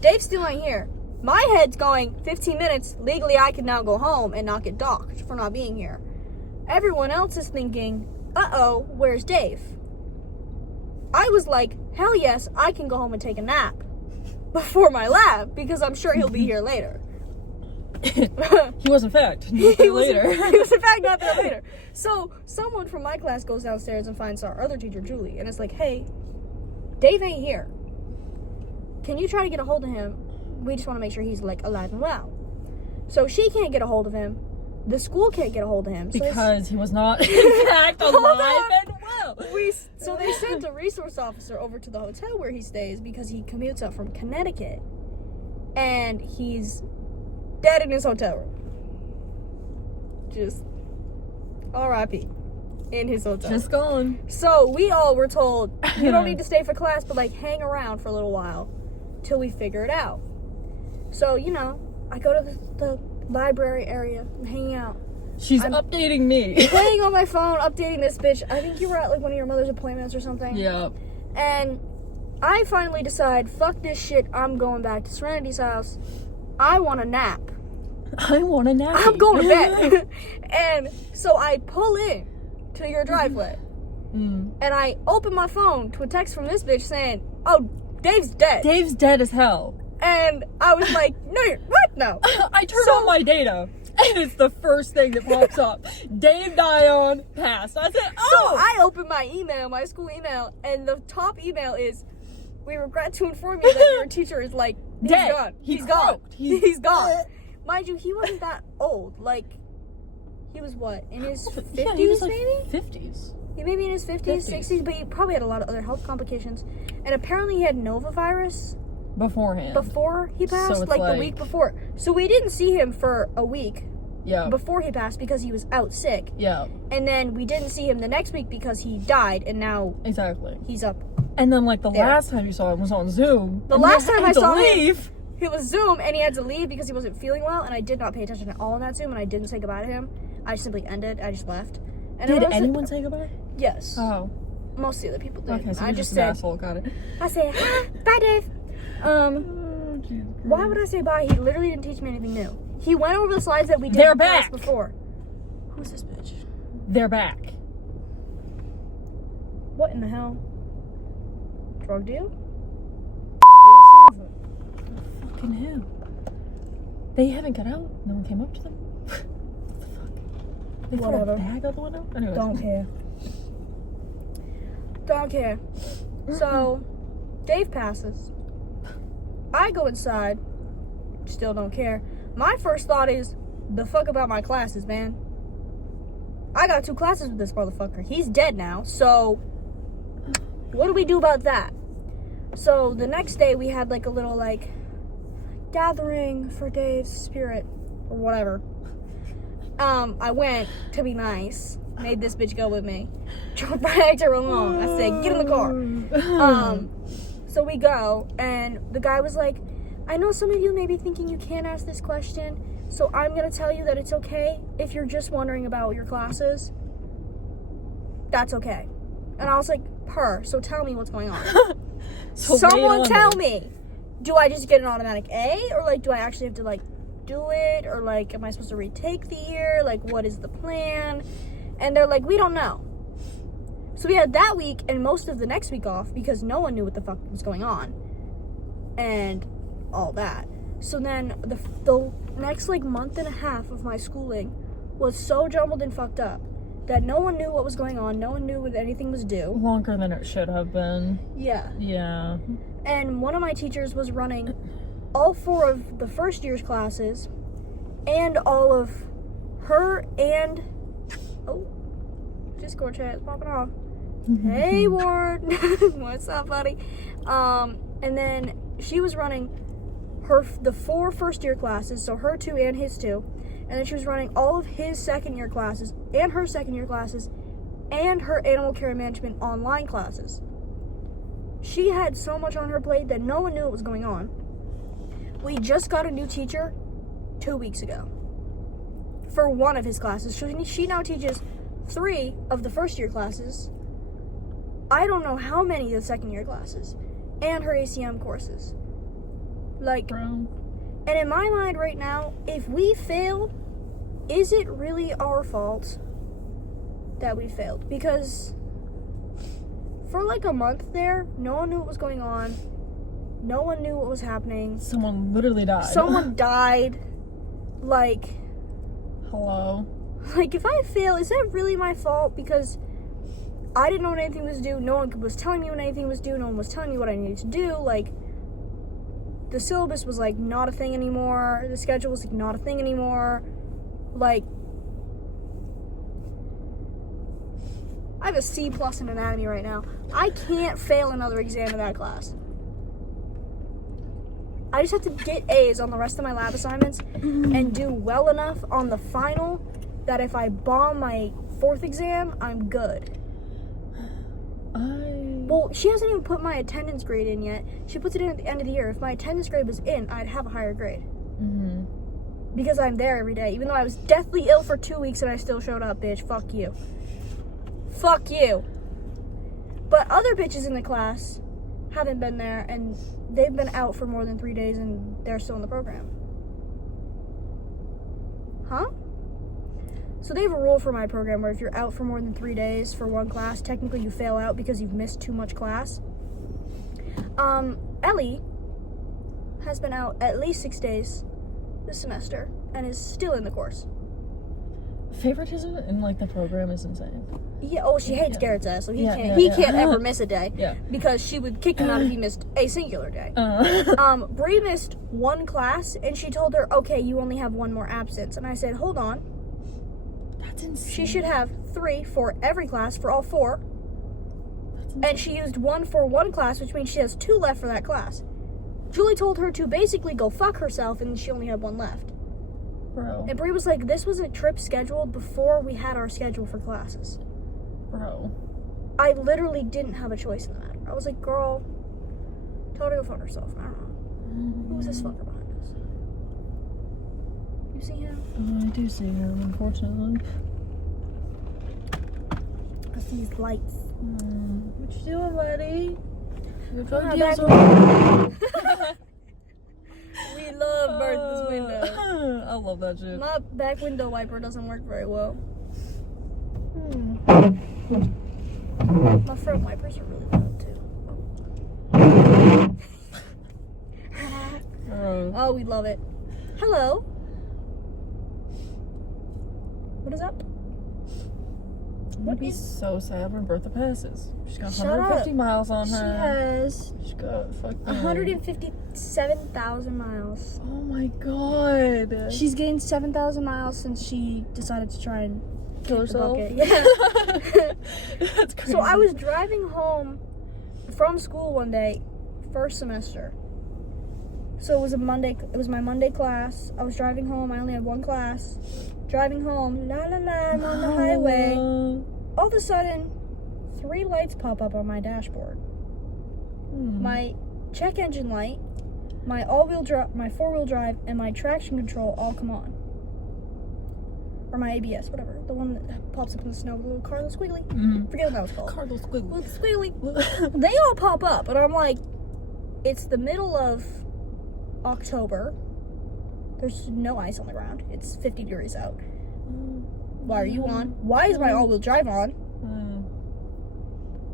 Dave's still not here. My head's going 15 minutes. Legally, I can now go home and not get docked for not being here. Everyone else is thinking, uh-oh, where's Dave? I was like, hell yes, I can go home and take a nap before my lab because I'm sure he'll be here later. He was in fact not there later. He was in fact not there later. So someone from my class goes downstairs and finds our other teacher, Julie, and it's like, hey, Dave ain't here. Can you try to get a hold of him? We just want to make sure he's like alive and well. So she can't get a hold of him. The school can't get a hold of him. Because he was not in fact alive and well. So they sent a resource officer over to the hotel where he stays because he commutes up from Connecticut. And he's dead in his hotel room. Just R.I.P. in his hotel. Just gone. So we all were told, you don't need to stay for class, but like hang around for a little while till we figure it out. So, you know, I go to the library area and hanging out. I'm updating me. Playing on my phone, updating this bitch. I think you were at like one of your mother's appointments or something. Yeah. And I finally decide, fuck this shit, I'm going back to Serenity's house. I want a nap. I'm going to bed. And so I pull in to your driveway. And I open my phone to a text from this bitch saying, oh, Dave's dead. Dave's dead as hell. And I was like, no, what? No. I turn on my data, and it's the first thing that pops up. Dave Dion passed. I said, oh! So I opened my email, my school email, and the top email is, we regret to inform you that your teacher is like, he's dead. gone. He's gone. croaked. He's gone. Mind you, he wasn't that old. Like, he was what, in his 50s Yeah, he was like maybe? 50s. He may be in his 50s, 60s, but he probably had a lot of other health complications. And apparently he had norovirus Beforehand. before he passed, So it's like the week before. So we didn't see him for a week Yeah. before he passed because he was out sick. Yeah. And then we didn't see him the next week because he died, and now Exactly. he's up. And then, like, the There. last time you saw him was on Zoom. The and last you time had I to saw him- leave. It was Zoom, and he had to leave because he wasn't feeling well, and I did not pay attention at all in that Zoom, and I didn't say goodbye to him. I just simply ended. I just left. And Did it was- anyone say goodbye? Yes. Oh. Most of the other people did. Okay, so I you're just an said, asshole. Got it. I said, hi, bye, Dave. Oh, Jesus Why Christ. would I say bye? He literally didn't teach me anything new. He went over the slides that we did They're in class back. before. Who's this bitch? They're back. What in the hell? Drug deal? Fucking hell. They haven't got out? No one came up to them? What the fuck? They threw Whatever. a bag out the window? Anyways. Don't care. Don't care. So, Dave passes. I go inside. Still don't care. My first thought is, the fuck about my classes, man? I got 2 classes with this motherfucker. He's dead now, so what do we do about that? So the next day we had like a little like gathering for Dave's spirit or whatever. I went to be nice. Made this bitch go with me. Dragged her along. I said, get in the car. So we go, and the guy was like, I know some of you may be thinking you can't ask this question, so I'm gonna tell you that it's okay if you're just wondering about your classes. That's okay. And I was like, so tell me what's going on. So Someone wait on tell it. me. Do I just get an automatic A, or like do I actually have to like do it, or like am I supposed to retake the year? Like what is the plan? And they're like, we don't know. So we had that week and most of the next week off because no one knew what the fuck was going on and all that. So then the next like month and a half of my schooling was so jumbled and fucked up that no one knew what was going on. No one knew when anything was due. Longer than it should have been. Yeah. Yeah. And one of my teachers was running all 4 of the first year's classes and all of her and Discord chat is popping off. Hey Ward. What's up, buddy? And then she was running the 4 first year classes, so her 2 and his 2. And then she was running all of his second year classes and her second year classes and her animal care management online classes. She had so much on her plate that no one knew what was going on. We just got a new teacher 2 weeks ago for one of his classes. She now teaches 3 of the first year classes. I don't know how many of the second year classes and her ACM courses. Like, Bro. and in my mind right now, if we fail, is it really our fault that we failed? Because for like a month there, no one knew what was going on. No one knew what was happening. Someone literally died. Someone died. Like, Hello. if I fail, is that really my fault? Because I didn't know when anything was due. No one was telling me when anything was due. No one was telling me what I needed to do. Like, the syllabus was like not a thing anymore. The schedule was like not a thing anymore. Like, I have a C+ in anatomy right now. I can't fail another exam in that class. I just have to get A's on the rest of my lab assignments and do well enough on the final that if I bomb my 4th exam, I'm good. Well, she hasn't even put my attendance grade in yet. She puts it in at the end of the year. If my attendance grade was in, I'd have a higher grade. Mm-hmm. Because I'm there every day. Even though I was deathly ill for 2 weeks and I still showed up, bitch. Fuck you. Fuck you. But other bitches in the class haven't been there, and they've been out for more than 3 days, and they're still in the program. Huh? So they have a rule for my program where if you're out for more than 3 days for one class, technically you fail out because you've missed too much class. Ellie has been out at least 6 days this semester and is still in the course. Favoritism in like the program is insane. Yeah, oh, she hates Garrett's ass, so he Yeah, can't ever miss a day. Yeah. Because she would kick him out if he missed a singular day. Bree missed one class, and she told her, okay, you only have one more absence. And I said, hold on. That's insane. She should have 3 for every class, for all 4. And she used 1 for one class, which means she has 2 left for that class. Julie told her to basically go fuck herself, and she only had 1 left. Bro. And Bree was like, this was a trip scheduled before we had our schedule for classes. Bro. I literally didn't have a choice in the matter. I was like, girl, tell her to go fuck herself. I don't know. Who's this fucker behind us? You see him? I do see him, unfortunately. I see his lights. What you doing, buddy? Your drug Come on, deals back We love Bertha's window. I love that shit. My back window wiper doesn't work very well. My front wipers are really loud too. Oh, we love it. Hello. What is up? I'd be so sad when Bertha passes. She's got Shut 150 up. miles on She her. has She's got fucking 157,000 miles. Oh my god. She's gained 7,000 miles since she decided to try and Kill herself? Yeah. That's crazy. So I was driving home from school one day, first semester. So it was Monday. It was my Monday class. I was driving home. I only had 1 class. Driving home, la la la, I'm on the highway. All of a sudden, 3 lights pop up on my dashboard. My check engine light, my all-wheel drive, my 4-wheel drive, and my traction control all come on. Or my ABS, whatever. The one that pops up in the snow with a little car, the squiggly. Forget what that was called. Cardinal squiggly. Little squiggly. They all pop up, and I'm like, it's the middle of October. There's no ice on the ground. It's 50 degrees out. Why are you on? Why is my all-wheel drive on?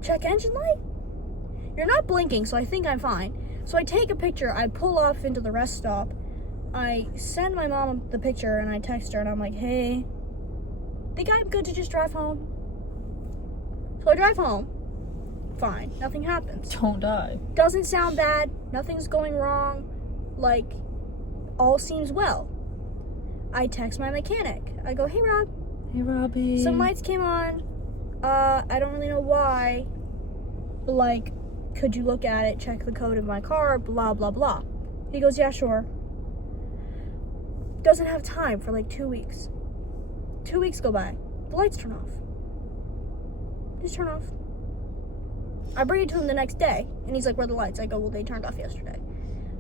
Check engine light? You're not blinking, so I think I'm fine. So I take a picture. I pull off into the rest stop. I send my mom the picture, and I text her, and I'm like, hey, think I'm good to just drive home? So I drive home. Fine. Nothing happens. Don't die. Doesn't sound bad. Nothing's going wrong. Like, all seems well. I text my mechanic. I go, hey, Rob. Hey, Robbie. Some lights came on. I don't really know why. Like, could you look at it, check the code of my car, blah, blah, blah. He goes, yeah, sure. Doesn't have time for like 2 weeks. 2 weeks go by. The lights turn off. Just turn off. I bring it to him the next day, and he's like, where are the lights? I go, well, they turned off yesterday.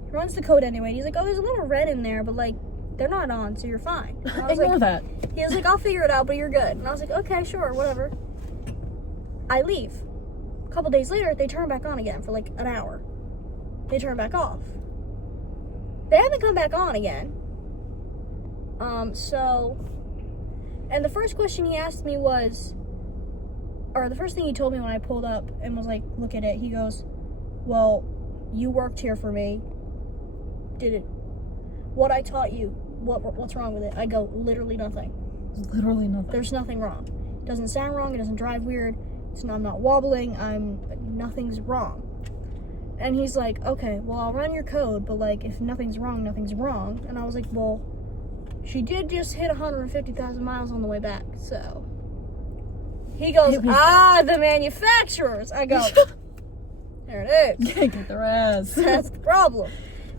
He runs the code anyway, and he's like, oh, there's a little red in there, but like, they're not on, so you're fine. And I was Ignore like, that. He was like, I'll figure it out, but you're good. And I was like, okay, sure, whatever. I leave. A couple days later, they turn back on again for like an hour. They turn back off. They haven't come back on again. And the first question he asked me was, or the first thing he told me when I pulled up and was like, look at it, he goes, well, you worked here for me. Did it, what I taught you, what's wrong with it? I go, literally nothing. Literally nothing. There's nothing wrong. It doesn't sound wrong, it doesn't drive weird, I'm not wobbling, nothing's wrong. And he's like, okay, well, I'll run your code, but like, if nothing's wrong, nothing's wrong. And I was like, well, she did just hit 150,000 miles on the way back, so. He goes, the manufacturers. I go, there it is. Get their ass. That's the problem.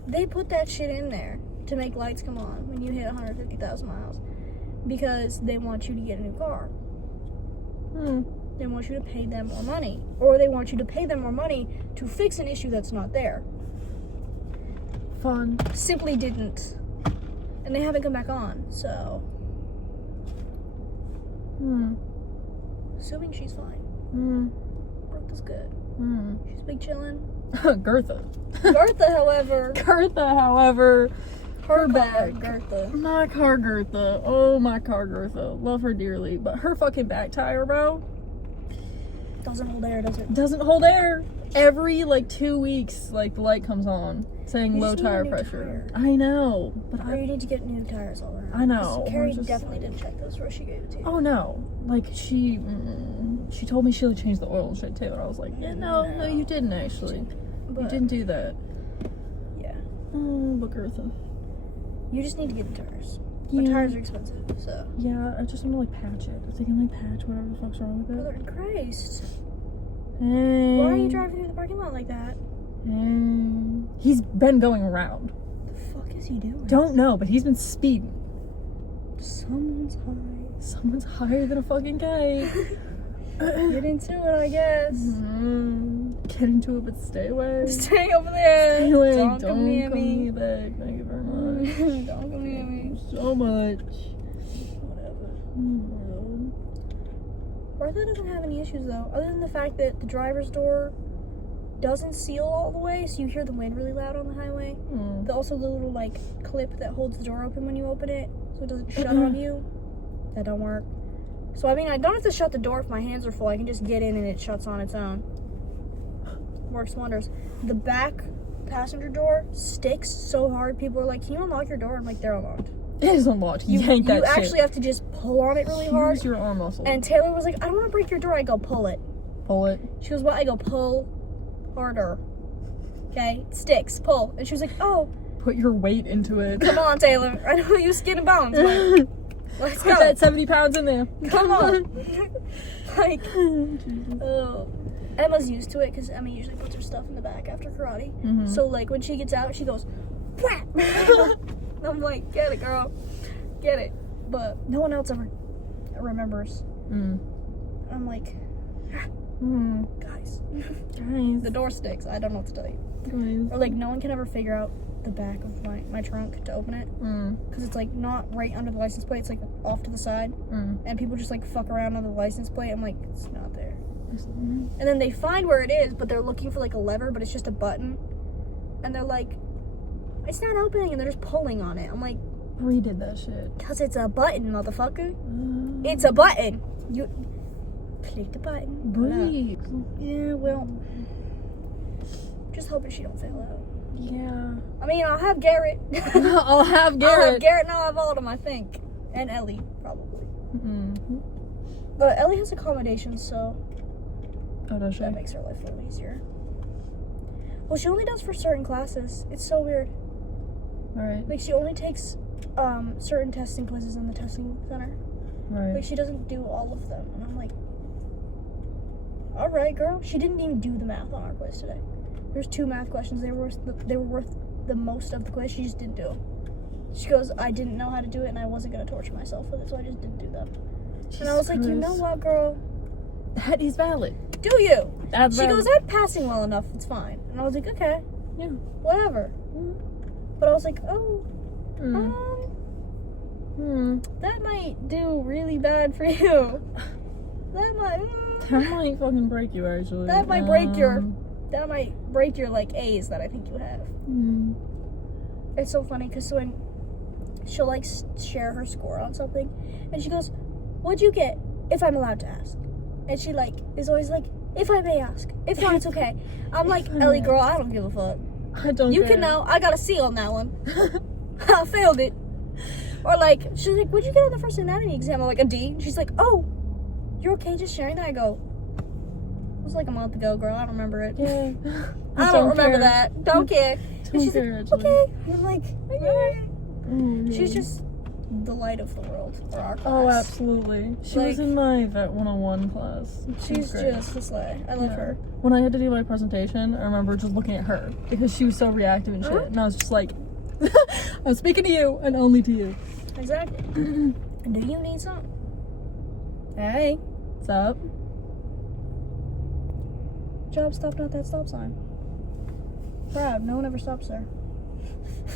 They put that shit in there to make lights come on when you hit 150,000 miles because they want you to get a new car. They want you to pay them more money, or they want you to pay them more money to fix an issue that's not there. Fun. Simply didn't. And they haven't come back on, so. Assuming she's fine. Bertha's good. She's big chillin'. Gertha. Gertha, however. Her back. back. Gertha. My car Gertha. Oh, my car Gertha. Love her dearly. But her fucking back tire, bro. Doesn't hold air, does it? Doesn't hold air. Every, like, 2 weeks, like, the light comes on. saying You low just need a tire new pressure. tire. I know, but Or I you need to get new tires all around. I know. 'Cause Carrie We're just definitely like- didn't check those before she gave it to you. Oh no, like she told me she like changed the oil and shit too, and I was like, no, you didn't actually. But, You didn't do that. Yeah. Oh, but Gertha. You just need to get new tires. But Yeah. tires are expensive, so. Yeah, I just want to like patch it. If they can like patch whatever the fuck's wrong with it. Brother in Christ. Hey. Why are you driving through the parking lot like that? Hey. He's been going around. The fuck is he doing? Don't know, but he's been speeding. Someone's high. Someone's higher than a fucking kite. Get into it, I guess. Get into it, but stay away. Stay over there. Stay away. Don't come near come me. back. Thank you very much. Don't come near me. So much. Whatever. Mm. Bertha doesn't have any issues though, other than the fact that the driver's door doesn't seal all the way, so you hear the wind really loud on the highway. Mm. Also the little like clip that holds the door open when you open it, so it doesn't shut on you. That don't work. So I mean, I don't have to shut the door if my hands are full. I can just get in and it shuts on its own. Works wonders. The back passenger door sticks so hard. People are like, "Can you unlock your door?" I'm like, "They're unlocked." It is unlocked. You yank that You shit. actually have to just pull on it really hard. Use your arm muscle. And Taylor was like, "I don't want to break your door." I go, "Pull it." Pull it. She goes, "What?" I go, "Pull harder." Okay, sticks, pull. And she was like, "Oh, Put your weight into it. come on, Taylor. I know you skin and bones, but let's Put go. that 70 pounds in there. Come on." Like, Emma's used to it because Emma usually puts her stuff in the back after karate. Mhm. So like when she gets out, she goes, "Whap!" I'm like, "Get it, girl, get it." But no one else ever remembers. Mm. I'm like, guys, Guys. the door sticks. I don't know what to tell you. Guys. Or like no one can ever figure out the back of my trunk to open it because it's like not right under the license plate. It's like off to the side, and people just like fuck around under the license plate. I'm like, it's not there. And then they find where it is, but they're looking for like a lever, but it's just a button, and they're like, it's not opening, and they're just pulling on it. I'm like, Redid that shit. cause it's a button, motherfucker. It's a button. You click the button. Breathe. Yeah, well, just hoping she don't fail out. Yeah. I mean, I'll have Garrett. I'll have I'll Garrett. have Garrett and I'll have Autumn, I think. And Ellie, probably. Mm-hmm. But Ellie has accommodations, so Oh, does she? that makes her life a little easier. Well, she only does for certain classes. It's so weird. Alright. Like, she only takes certain testing quizzes in the testing center. Like, Right. she doesn't do all of them. And I'm like, all right, girl. She didn't even do the math on our quiz today. There's 2 math questions. They were worth the most of the quiz. She just didn't do them. She goes, I didn't know how to do it, and I wasn't going to torture myself with it, so I just didn't do them. And I was like, you know what, girl? That is valid. Do you? That's She valid. goes, I'm passing well enough. It's fine. And I was like, okay. Yeah. Whatever. But I was like, oh, that might do really bad for you. That might fucking break you, actually. That might break your like A's that I think you have. It's so funny because when she'll like share her score on something, and she goes, "What'd you get?" If I'm allowed to ask, and she like is always like, "If I may ask, if not, it's okay." I'm like, Ellie, girl, I don't give a fuck. I don't You care. can know. I got a C on that one. I failed it. Or like, she's like, "What'd you get on the first anatomy exam?" I'm like, "A D." And she's like, "Oh, you're okay just sharing that?" I go, "It was like a month ago, girl. I don't remember it." Yeah. I don't remember that. Don't care. Don't And she's care, like, actually. okay. And I'm like, okay. Mm, She's yeah. just the light of the world for our class. Oh, absolutely. She was Like- in my Vet 101 class. She's great. just a slay. I love Yeah. her. When I had to do my presentation, I remember just looking at her because she was so reactive and shit. And I was just like, I'm speaking to you and only to you. Exactly. Do you need some? Hey. What's up? Job stopped at that stop sign. Proud. No one ever stops there.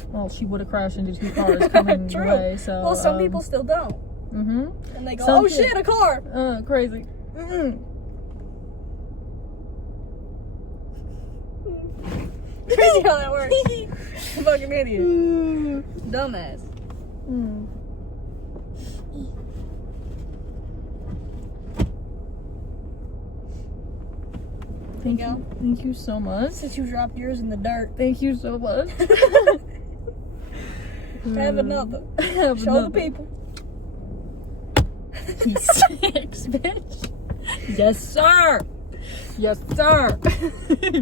Well, she would have crashed into 2 cars coming True. away, so... Well, some people still don't. Mm-hmm. And they go, Some oh kid- shit, a car! Crazy. Crazy how that works. Fucking idiot. Dumbass. Thank you you. go. Thank you so much. Since you dropped yours in the dirt. Thank you so much. Have another. Have Show another. the people. He's 6, bitch. Yes, sir. Yes, sir.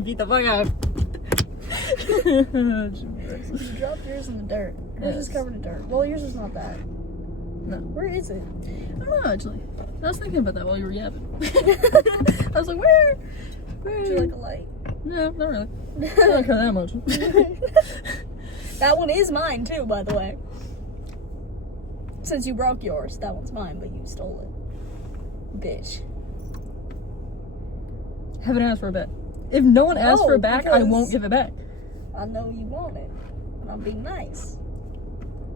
Beat the fuck out. You dropped yours in the dirt. Yours is Yes. covered in dirt. Well, yours is not bad. No. Where is it? I don't know, actually. I was thinking about that while you were yapping. I was like, where? Would you like a light? No, not really. I don't care that much. That one is mine too, by the way. Since you broke yours, that one's mine, but you stole it. Bitch. Haven't asked for a bet. If no one asks No, for it back, I because- won't give it back. I know you want it. And I'm being nice.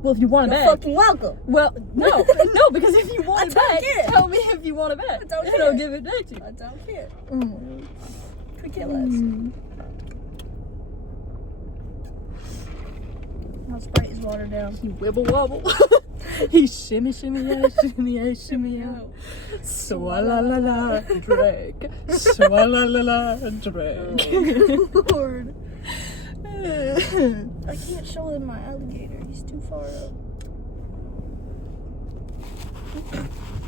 Well, if you want it You're back. fucking welcome. Well, no, because if you want I it don't back, care. tell me if you want it back. I don't and I'll care. give it back to you. I don't care. Mm. Could care less. My Sprite is watered down. He wibble wobble. He shimmy yeah, shimmy yeah. Swalla la la, drink. Swalla la la, drink. Lord. I can't show him my alligator. He's too far up.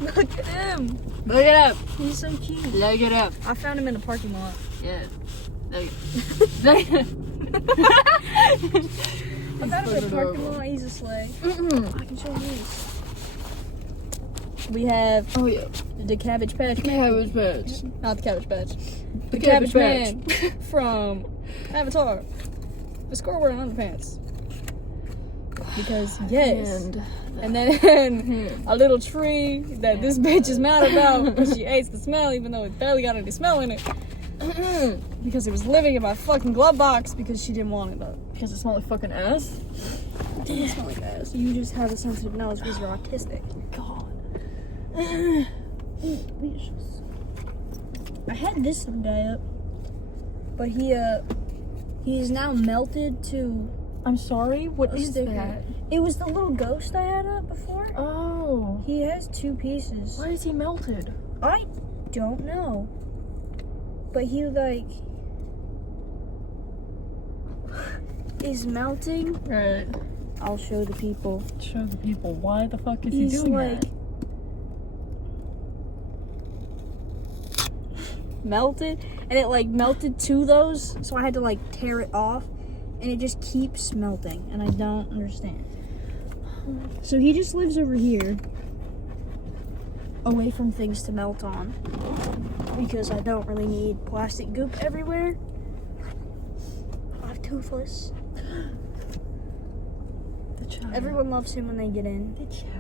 Look at him. Look it up. He's so cute. Look it up. I found him in the parking lot. Yeah. Look. I found him in the parking lot. He's a sleigh. I can show you these. We have Oh yeah. the Cabbage Patch Man. Cabbage Patch. Not the Cabbage Patch. The Cabbage Cabbage Man from Avatar. The scoreboard and underpants. Because yes. And then a little tree that this bitch is mad about because she hates the smell even though it barely got any smell in it. Because it was living in my fucking glove box because she didn't want it though. Because it smells like fucking ass. It doesn't smell like ass. You just have a sensitive nose because you're autistic. God. I had this guy up, but he is now melted to I'm sorry. What a is sticker. that? It was the little ghost I had up before. Oh. He has 2 pieces. Why is he melted? I don't know, but he like is melting. Right. I'll show the people. Show the people. Why the fuck is He's he doing like that? melted, and it like melted to those, so I had to like tear it off, and it just keeps melting, and I don't understand. So he just lives over here, away from things to melt on, because I don't really need plastic goop everywhere. I'm toothless. The child. Everyone loves him when they get in. The child.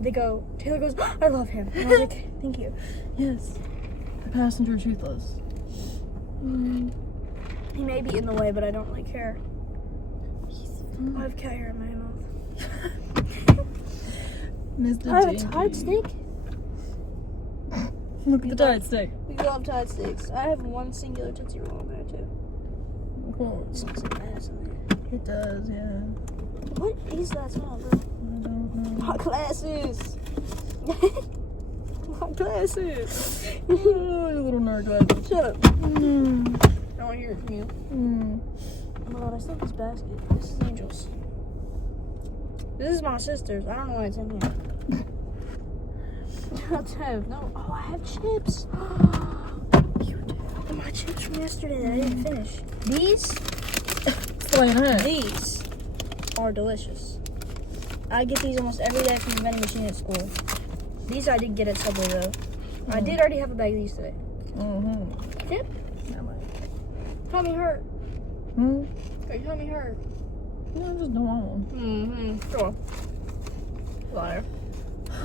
They go, Taylor goes, "Oh, I love him." And I was like, thank you. Yes. The passenger toothless. He may be in the way, but I don't really care. He's I have cat hair in my mouth. Mr. I have a Dainty. Tide stick. Look at the Tide stick. We love Tide sticks. I have one singular Tootsie Roll in there too. Cool. It smells like ass in there. It does, yeah. What is that smell, bro? I don't know. My glasses. My glasses. Oh, you little nerd glasses. Shut up. I don't want to hear it from you. Oh my god, I still have this basket. This is Angel's. This is my sister's. I don't know why it's in here. No. Oh, I have chips. You do. My chips from yesterday that I didn't finish. These are delicious. I get these almost every day from the vending machine at school. These I did get at Subway though. I did already have a bag of these today. Yep. Tummy hurt. Your tummy hurt. No, I just don't want one. Sure. Liar.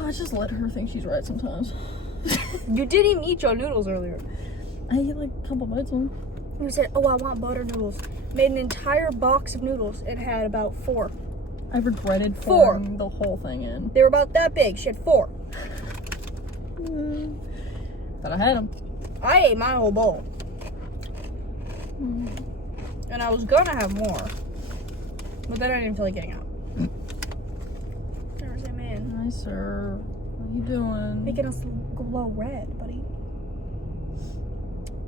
I just let her think she's right sometimes. You didn't even eat your noodles earlier. I eat like a couple bites of them. You said, "Oh, I want butter noodles." Made an entire box of noodles. It had about 4. I regretted 4. pouring the whole thing in. They were about that big. She had 4. But I had them. I ate my whole bowl. And I was gonna have more. But then I didn't feel like getting out. There's that man. Hi, sir. What are you doing? Making us glow red, buddy.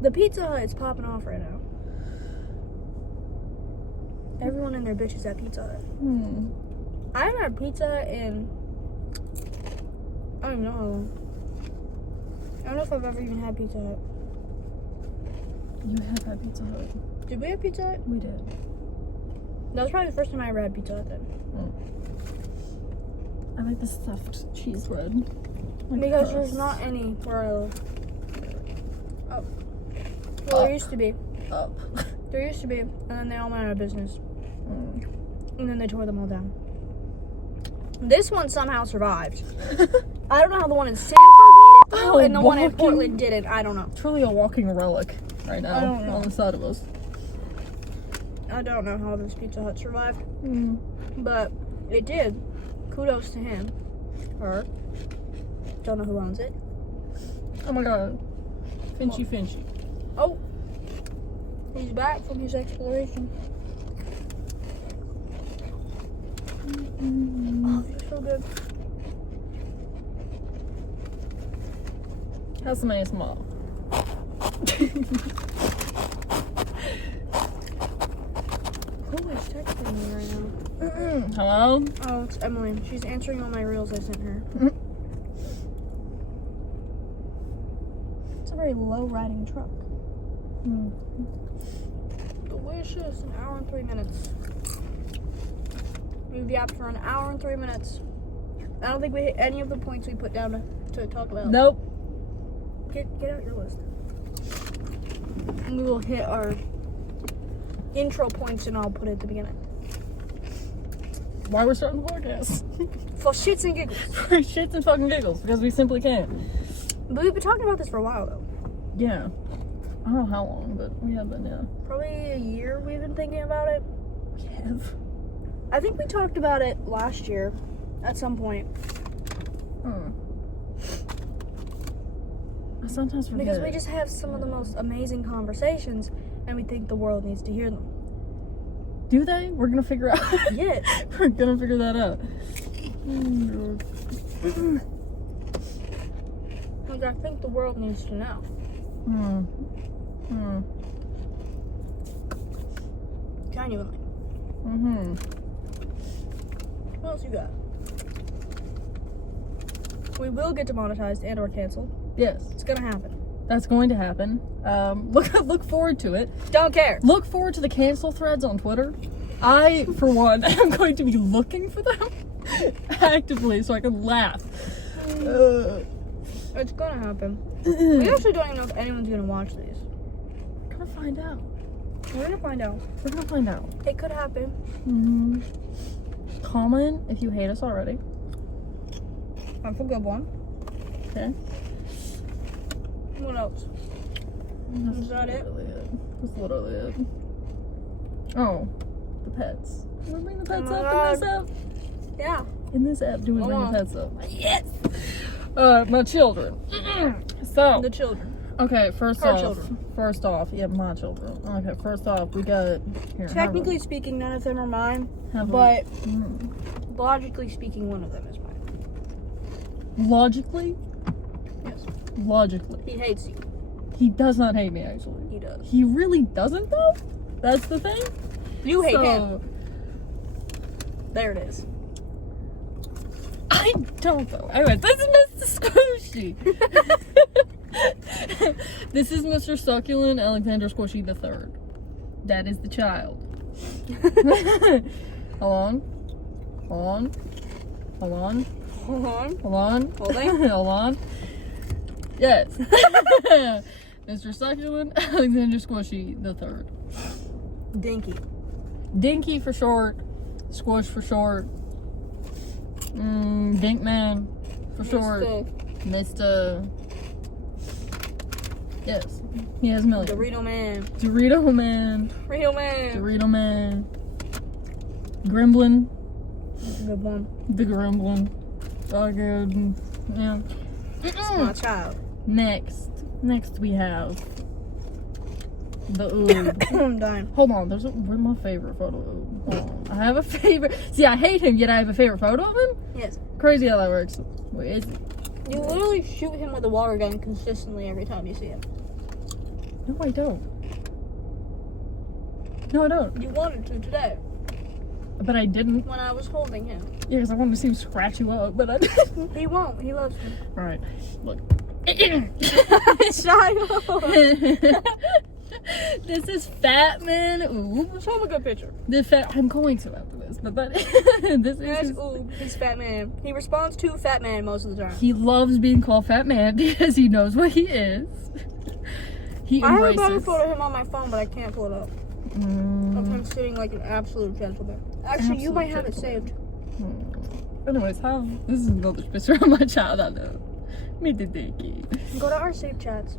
The Pizza Hut is popping off right now. Everyone and their bitches at Pizza Hut. I haven't had pizza Hut in, I don't know how long. I don't know if I've ever even had Pizza Hut. You have had Pizza Hut. Did we have Pizza Hut? We did. That was probably the first time I ever had Pizza Hut then. I like the stuffed cheese bread. Like Because crust. there's not any where I live. Oh. Well, there used to be. Up. There used to be, and then they all went out of business. And then they tore them all down. This one somehow survived. I don't know how the one in Sanford made it through, and the one in Portland didn't. I don't know. Truly a walking relic right now I don't know. on the side of us. I don't know how this Pizza Hut survived. But it did. Kudos to him. Her. Don't know who owns it. Oh my god. Finchy. Oh. He's back from his exploration. Oh, these are so good. How's some ASMR? Who is texting me right now? Hello? Oh, it's Emily. She's answering all my reels I sent her. It's a very low riding truck. Delicious. An hour and 3 minutes. We've yapped for an hour and 3 minutes. I don't think we hit any of the points we put down to talk about. Nope. Get out your list. And we will hit our intro points and I'll put it at the beginning. Why we're starting the podcast? For shits and giggles. For shits and fucking giggles, because we simply can. But we've been talking about this for a while though. Yeah. I don't know how long, but we have been, yeah. Probably a year we've been thinking about it. We have. I think we talked about it last year at some point. I sometimes forget. Because we just have some of the most amazing conversations and we think the world needs to hear them. Do they? We're gonna figure out. Yes. We're gonna figure that out. Like, I think the world needs to know. Genuinely. What else you got? We will get demonetized and or canceled. Yes. It's gonna happen. That's going to happen. Look forward to it. Don't care. Look forward to the cancel threads on Twitter. I, for one, am going to be looking for them actively so I can laugh. It's gonna happen. We actually don't even know if anyone's gonna watch these. We're gonna find out. We're gonna find out. We're gonna find out. It could happen. Comment if you hate us already. That's a good one. Okay. What else? Is that it? That's literally it. Oh, the pets. Do we bring the pets my up God. in this app? Yeah. In this app, do we bring on. the pets up? Yes! My children. So, The children. okay, first Her off, children. yeah, my children. Okay, first off, we got, here, Technically speaking, none of them are mine. have a- But logically speaking, one of them is mine. logically, Yes. logically, He hates you. he does not hate me, actually. He does. He really doesn't, though? That's the thing? You hate So, him. There it is. I don't though. Anyway, this is Mr. Squishy. This is Mr. Succulent Alexander Squishy III. That is the child. Hold on. Hold on. Holding. Hold on. Yes. Mr. Succulent Alexander Squishy III. Dinky. Dinky for short. Squish for short. Dinkman for short. Mr. Yes. He has millions. Dorito man. Dorito Man. Real man. Dorito Man. Gremlin. That's a good one. The Gremlin. Oh, good. Yeah. It's my child. Next we have the oob. I'm dying. Hold on, where's my favorite photo of oob? Hold on. I have a favorite. See, I hate him, yet I have a favorite photo of him? Yes. Crazy how that works. Wait, is it? You literally shoot him with a water gun consistently every time you see him. No, I don't. No, I don't. You wanted to today But I didn't. when I was holding him. Yeah, because I wanted to see him scratch you up, but I didn't. He won't. He loves me. Alright, look. Shiloh. This is Fat Man Oob. Show him a good picture. I'm going to after this, but that this That's is Oob. He's Fat Man. He responds to Fat Man most of the time. he loves being called Fat Man because he knows what he is. He I have a embraces. better photo of him on my phone, but I can't pull it up. Of him sitting like an absolute gentleman. Actually, you might have it saved. Anyways, how? This is another picture of my child I know. Me the dicky. Go to our saved chats.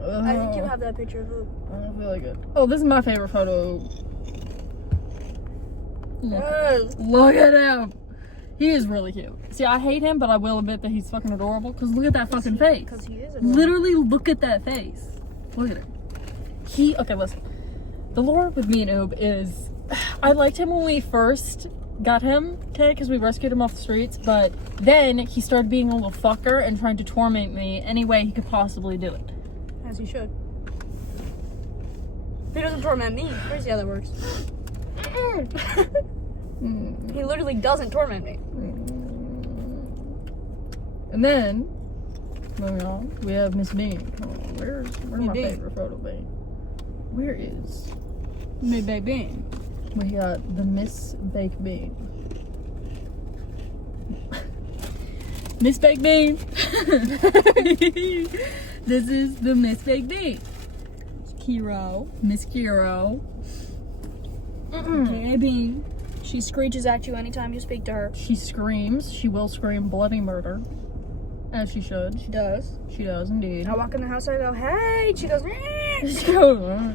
I think you have that picture of Oob. I don't feel like it. Oh, this is my favorite photo. Yes. Look at him. He is really cute. See, I hate him, but I will admit that he's fucking adorable. Because look at that fucking face. Because he is adorable. Literally, look at that face. Look at him. Okay, listen. The lore with me and Oob is, I liked him when we first got him, okay, because we rescued him off the streets, but then he started being a little fucker and trying to torment me any way he could possibly do it. As he should. He doesn't torment me. Crazy how that works. He literally doesn't torment me. And then, moving on, we have Miss Bean. Oh, where's my Bean. favorite photo Bean? Where is? Miss Bean. We got the Miss Baked Bean. Miss Baked Bean. This is the Miss Baked Bean. Kiro. Miss Kiro. Okay, Bean. She screeches at you anytime you speak to her. She screams. She will scream bloody murder. As she should. She does. She does indeed. I walk in the house, I go, hey! She goes,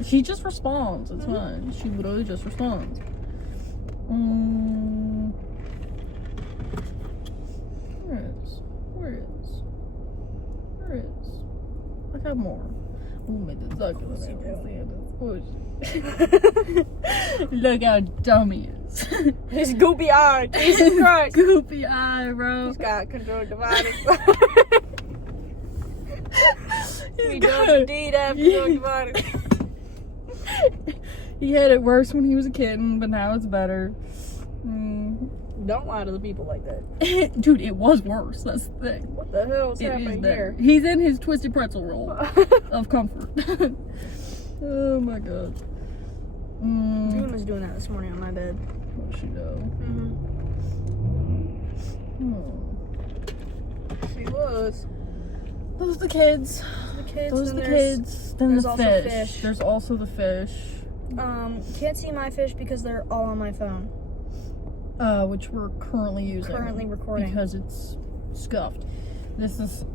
She just responds. It's fine. She literally just responds. Where is? I got more. Ooh, made the Look how dumb he is. his goopy eye. Jesus Christ. Goopy eye, bro. He's got conjunctivitis. He He's does got- indeed have conjunctivitis. He had it worse when he was a kitten, but now it's better. Don't lie to the people like that. Dude, it was worse. That's the thing. What the hell is It is happening better. here? He's in his twisted pretzel roll of comfort. Oh my god. June was doing that this morning on my bed. What she do? She was. Those are the kids. The kids. Those are then the there's- kids. Then there's the also fish. fish. There's also the fish. Can't see my fish because they're all on my phone. Which we're currently using. Currently recording. Because it's scuffed. This is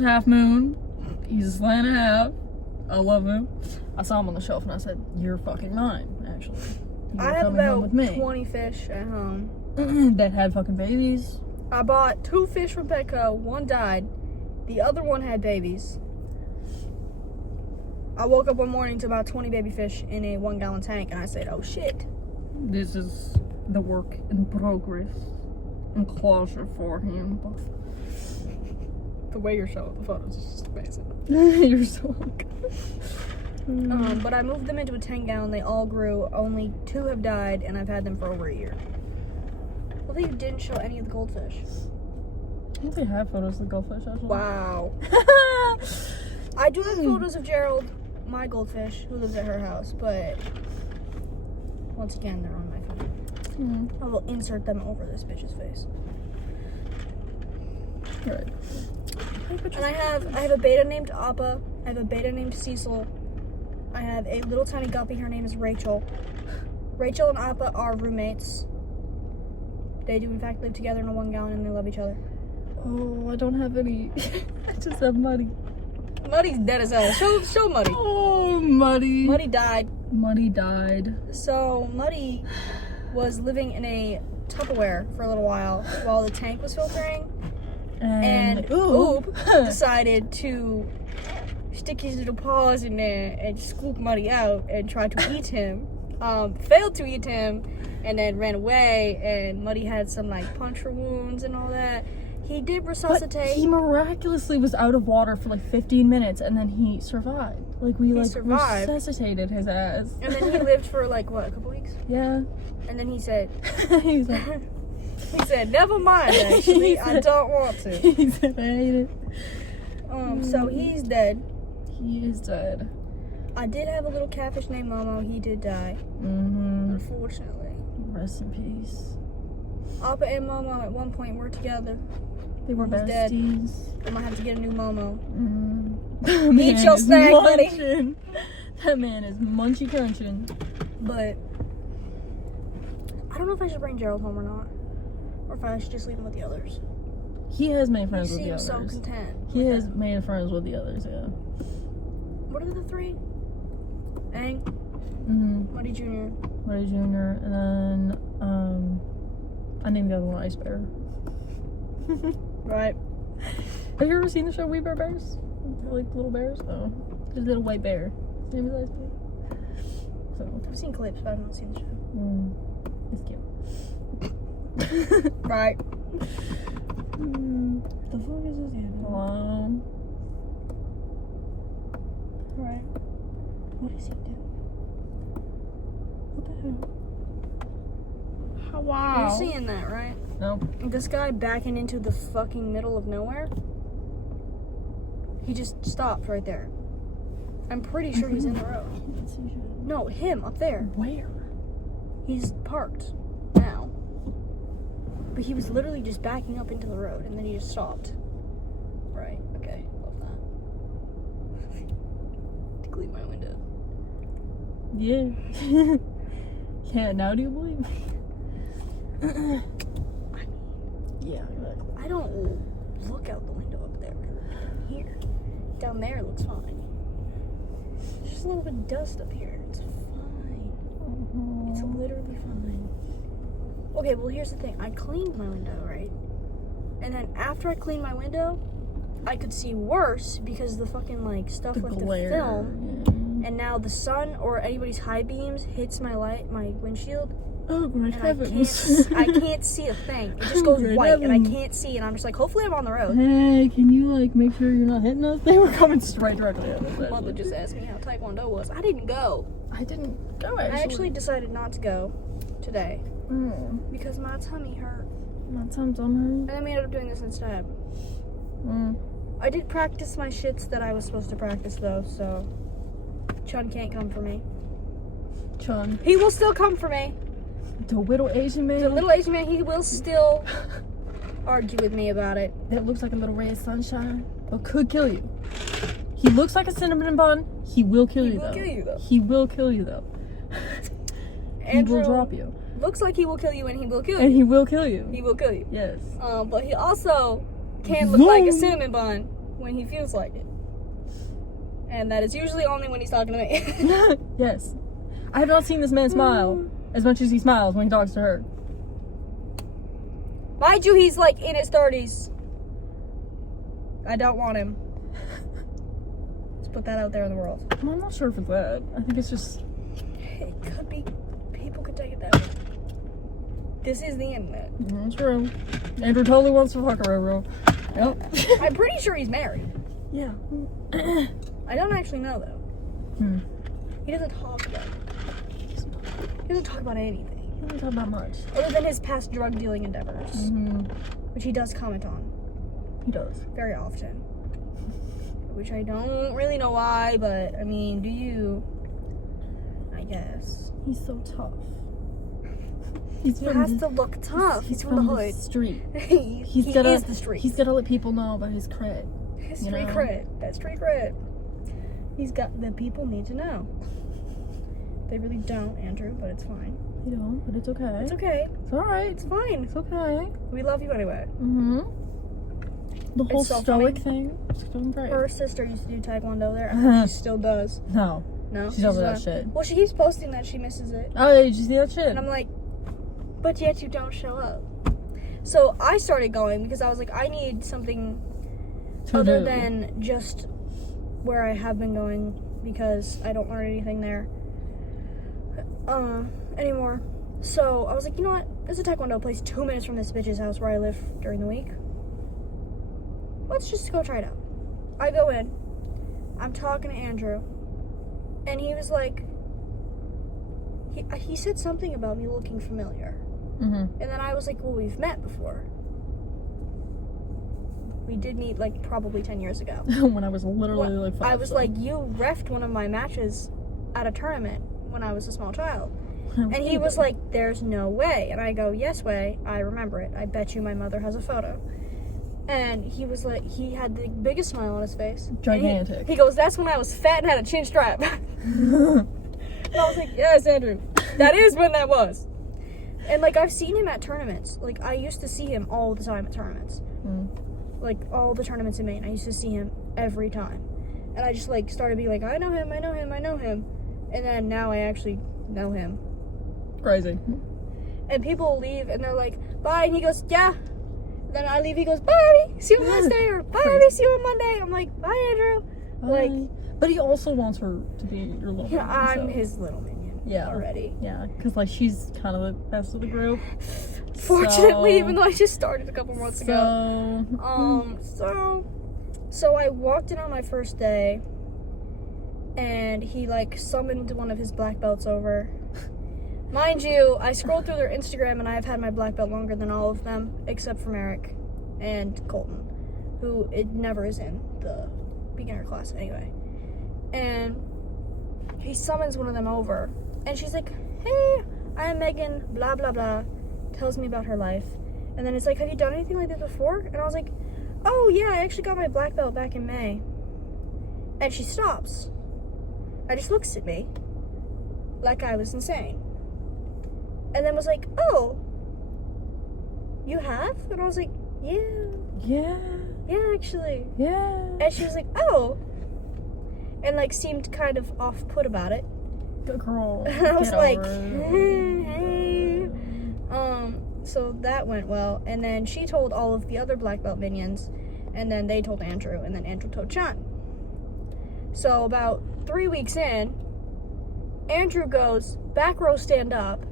Half Moon. He's a slant and a half. I love him. I saw him on the shelf and I said, "You're fucking mine, actually. You're I have coming home about with me." 20 fish at home. That had fucking babies. I bought 2 fish from Petco. One died. The other one had babies. I woke up one morning to about 20 baby fish in a 1-gallon tank, and I said, "Oh shit!" This is the work in progress and closure for him. The way you're showing the photos is just amazing. You're so good. But I moved them into a 10-gallon. They all grew. Only 2 have died, and I've had them for over a year. Well, you didn't show any of the goldfish. I think they have photos of the goldfish, actually. Wow. I do have photos of Gerald, my goldfish, who lives at her house, but once again, they're on my phone. I will insert them over this bitch's face. Right. And I have a beta named Appa. I have a beta named Cecil. I have a little tiny guppy. Her name is Rachel. Rachel and Appa are roommates. They do in fact live together in a 1-gallon, and they love each other. Oh, I don't have any. I just have Muddy. Muddy's dead as hell. Show Muddy. Oh, Muddy. Muddy died. Muddy died. So Muddy was living in a Tupperware for a little while the tank was filtering, and Oob decided to stick his little paws in there and scoop Muddy out and try to eat him. Failed to eat him, and then ran away. And Muddy had some like puncture wounds and all that. He did But resuscitate. he miraculously was out of water for like 15 minutes and then he survived. Like we survived. resuscitated his ass. And then he lived for like what, a couple weeks? Yeah. And then he said, He's like, he said, never mind. Actually, I don't want to. he said, I hate it. So he's dead. He is dead. I did have a little catfish named Momo. He did die, unfortunately. Rest in peace. Appa and Momo at one point were together. They were Momo's dead. besties. I'm gonna have to get a new Momo. Eat your snack, buddy. That man is munchy crunching. But I don't know if I should bring Gerald home or not, or if I should just leave him with the others. He has made He friends with the seems others. so content. He has made friends with the others, yeah. What are the three? Aang, Muddy Jr. Muddy Jr. And then, I named the other one Ice Bear. Right. Have you ever seen the show We Bear Bears? Like little bears? Oh. There's a little white bear. His name is Ice Bear. So, I've seen clips, but I've not seen the show. it's cute. Right. The fuck is this animal? Right. What is he doing? What the hell? Wow. You're seeing that, right? No. This guy backing into the fucking middle of nowhere. He just stopped right there. I'm pretty sure he's in the road. No, him up there. Where? He's parked now. But he was literally just backing up into the road and then he just stopped. Right, okay. Love that. To clean my window. Yeah. Yeah, now do you believe? Yeah, exactly. I don't look out the window up there. Down here. Down there looks fine. There's just a little bit of dust up here. It's fine. It's literally fine. Okay, well here's the thing. I cleaned my window, right? And then after I cleaned my window, I could see worse because the fucking like stuff The with glare. the film. And now the sun or anybody's high beams hits my windshield. Oh, great And heavens. I can't see a thing. It just goes Great white and I heavens. can't see. And I'm just like, hopefully I'm on the road. Hey, can you like make sure you're not hitting us? They were coming straight directly at us. Mother just asked me how Taekwondo was. I didn't go. I didn't go I actually decided not to go today because my tummy hurt. My tum's on her. And then we ended up doing this instead. I did practice my shits that I was supposed to practice though, so Chun can't come for me. Chun. He will still come for me. The little Asian man. The little Asian man, he will still argue with me about it. That looks like a little ray of sunshine, but could kill you. He looks like a cinnamon bun. He will kill you though. He will kill you though. He will drop you. Looks like he will kill you and he will kill you. And he will kill you. He will kill you. Yes. But he also can look like a cinnamon bun when he feels like it. And that is usually only when he's talking to me. Yes. I have not seen this man smile as much as he smiles when he talks to her. Mind you, he's like in his 30s. I don't want him. Let's put that out there in the world. I'm not sure if it's that. I think it's just... It could be. People could take it that way. This is the internet. That's true. Andrew totally wants to fuck her, bro. Yep. I'm pretty sure he's married. Yeah. I don't actually know though. He doesn't talk about it. He doesn't talk about anything. He doesn't talk about much. Other than his past drug dealing endeavors. Which he does comment on. He does. Very often. Which I don't really know why, but I mean, do you? I guess. He's so tough. He has to look tough. He's from the hood. Street. he is the street. He's gotta let people know about his cred. His street cred. That's street cred. He's got the people need to know. They really don't, Andrew, but it's fine. You don't, but it's okay. It's okay. It's alright. It's fine. It's okay. We love you anyway. The whole so stoic funny. thing. It's going great. Her sister used to do Taekwondo there. I think she still does. No. No? She's over that shit. Well, she keeps posting that she misses it. Oh, yeah, did you see that shit? And I'm like, but yet you don't show up. So I started going because I was like, I need something other than just where I have been going because I don't learn anything there anymore. So I was like, you know what? There's a Taekwondo place 2 minutes from this bitch's house where I live during the week. let's just go try it out. I go in. I'm talking to Andrew. And he was like, he said something about me looking familiar. Mm-hmm. And then I was like, well, we've met before. We did meet, like, probably 10 years ago. When I was literally, like, 5. I was like, you reffed one of my matches at a tournament when I was a small child. And he was like, there's no way. And I go, yes way, I remember it. I bet you my mother has a photo. And he was like, he had the biggest smile on his face. Gigantic. He goes, that's when I was fat and had a chin strap. And I was like, yes, Andrew, that is when that was. And, like, I've seen him at tournaments. Like, I used to see him all the time at tournaments. Like, all the tournaments in Maine. I used to see him every time. And I just, like, started being like, I know him. And then now I actually know him. Crazy. And people leave, and they're like, bye. And he goes, yeah. And then I leave, he goes, bye, Abby. See you on Wednesday. Or, bye, Abby. See you on Monday. I'm like, bye, Andrew. Bye. Like, but he also wants her to be your little minion. I'm his little minion. Yeah. Already. Yeah, because, like, she's kind of the best of the group. Fortunately, even though I just started a couple months ago. So I walked in on my first day, and he, like, summoned one of his black belts over. Mind you, I scrolled through their Instagram, and I've had my black belt longer than all of them, except for Merrick and Colton, who it never is in the beginner class anyway. And he summons one of them over, and she's like, hey, I'm Megan, blah, blah, blah, tells me about her life. And then it's like, have you done anything like this before? And I was like, oh, yeah, I actually got my black belt back in May. And she stops. And just looks at me like I was insane. And then was like, oh, you have? And I was like, yeah. Yeah, actually. Yeah. And she was like, oh. And, like, seemed kind of off-put about it. Good girl. And I was like, it. hey. So that went well. And then she told all of the other black belt minions. And then they told Andrew. And then Andrew told Chun. So about 3 weeks in, Andrew goes, back row stand up.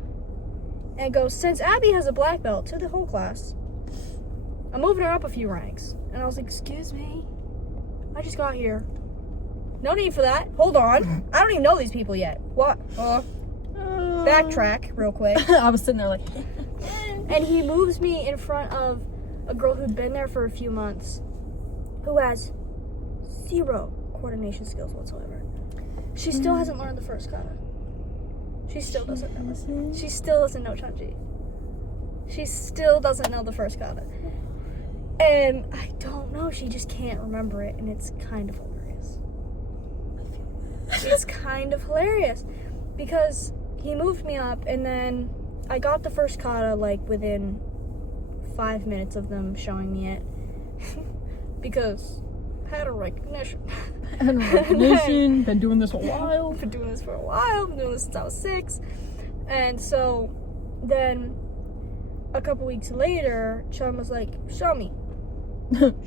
And goes, since Abby has a black belt to the whole class, I'm moving her up a few ranks. And I was like, excuse me? I just got here. No need for that. Hold on. I don't even know these people yet. What? Backtrack real quick. I was sitting there like... And he moves me in front of a girl who'd been there for a few months, who has 0 coordination skills whatsoever. She still hasn't learned the first kata. She still doesn't know. She still doesn't know Chanji. She still doesn't know the first kata. And I don't know, she just can't remember it, and it's kind of hilarious. It's kind of hilarious. Because he moved me up, and then I got the first kata, like, within 5 minutes of them showing me it. Because pattern recognition. Pattern recognition. Been doing this a while. Been doing this for a while. Been doing this since I was 6. And so then a couple weeks later, Chum was like, show me.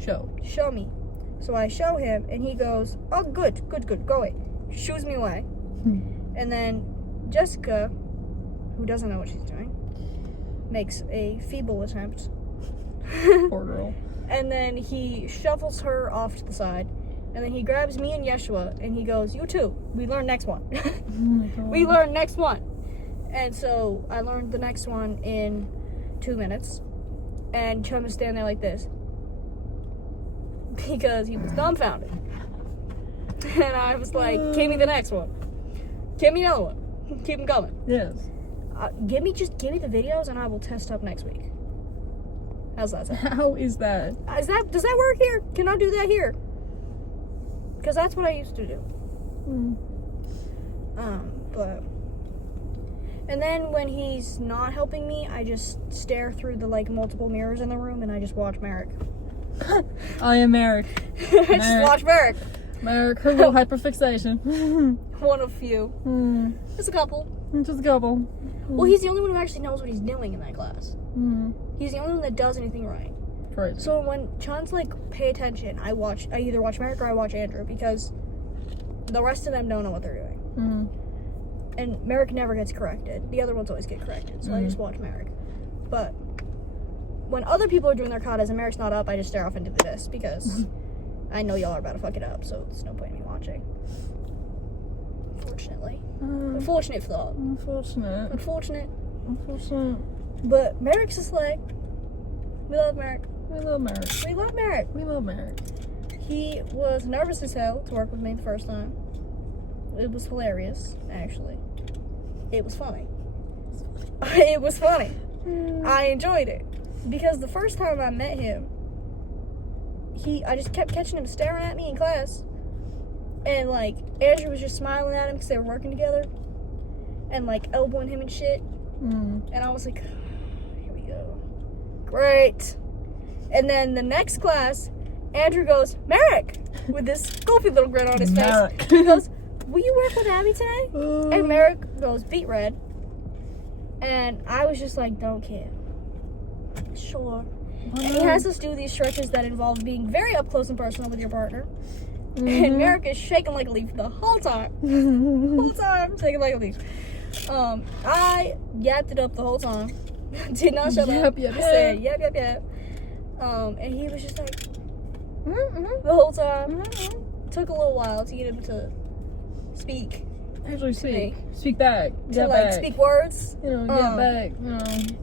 Show me. So I show him, and he goes, oh, good, go away. Shoos me away. And then Jessica, who doesn't know what she's doing, makes a feeble attempt. Poor girl. And then he shovels her off to the side. And then he grabs me and Yeshua, and he goes, you too. We learn next one. Oh my God. We learn next one. And so I learned the next one in 2 minutes. And Chum is standing there like this. Because he was dumbfounded. And I was like, give me the next one. Give me another one. Keep them coming. Yes. Give me the videos, and I will test up next week. How's that sound? How is that? Does that work here? Can I do that here? Because that's what I used to do. But... And then when he's not helping me, I just stare through the, like, multiple mirrors in the room, and I just watch Merrick. I am Merrick. I just watch Merrick. Merrick, her little hyperfixation. One of few. Just a couple. Just a couple. Well, he's the only one who actually knows what he's doing in that class. He's the only one that does anything right. Crazy. So when Chun's like, pay attention, I either watch Merrick or I watch Andrew, because the rest of them don't know what they're doing. And Merrick never gets corrected. The other ones always get corrected, so I just watch Merrick. But when other people are doing their katas and Merrick's not up, I just stare off into the abyss because I know y'all are about to fuck it up, so there's no point in me watching. Unfortunately. Unfortunate thought. Unfortunate. But Merrick's a slag. We love Merrick. We love Merrick. We love Merrick. We love Merrick. He was nervous as hell to work with me the first time. It was hilarious, actually. It was funny. It was funny. I enjoyed it. Because the first time I met him, I just kept catching him staring at me in class. And, like, Andrew was just smiling at him because they were working together. And, like, elbowing him and shit. And I was like, here we go. Great. And then the next class, Andrew goes, Merrick! With this goofy little grin on his face. He goes, will you work with Abby today? And Merrick goes, beet red. And I was just like, don't care. Sure. And he has us do these stretches that involve being very up close and personal with your partner. And Merrick is shaking like a leaf the whole time. Shaking like a leaf. I yapped it up the whole time. Did not shut up. I said, yap. And he was just like, the whole time. Took a little while to get him to speak. Actually speak back. To like back. Speak words. Get back.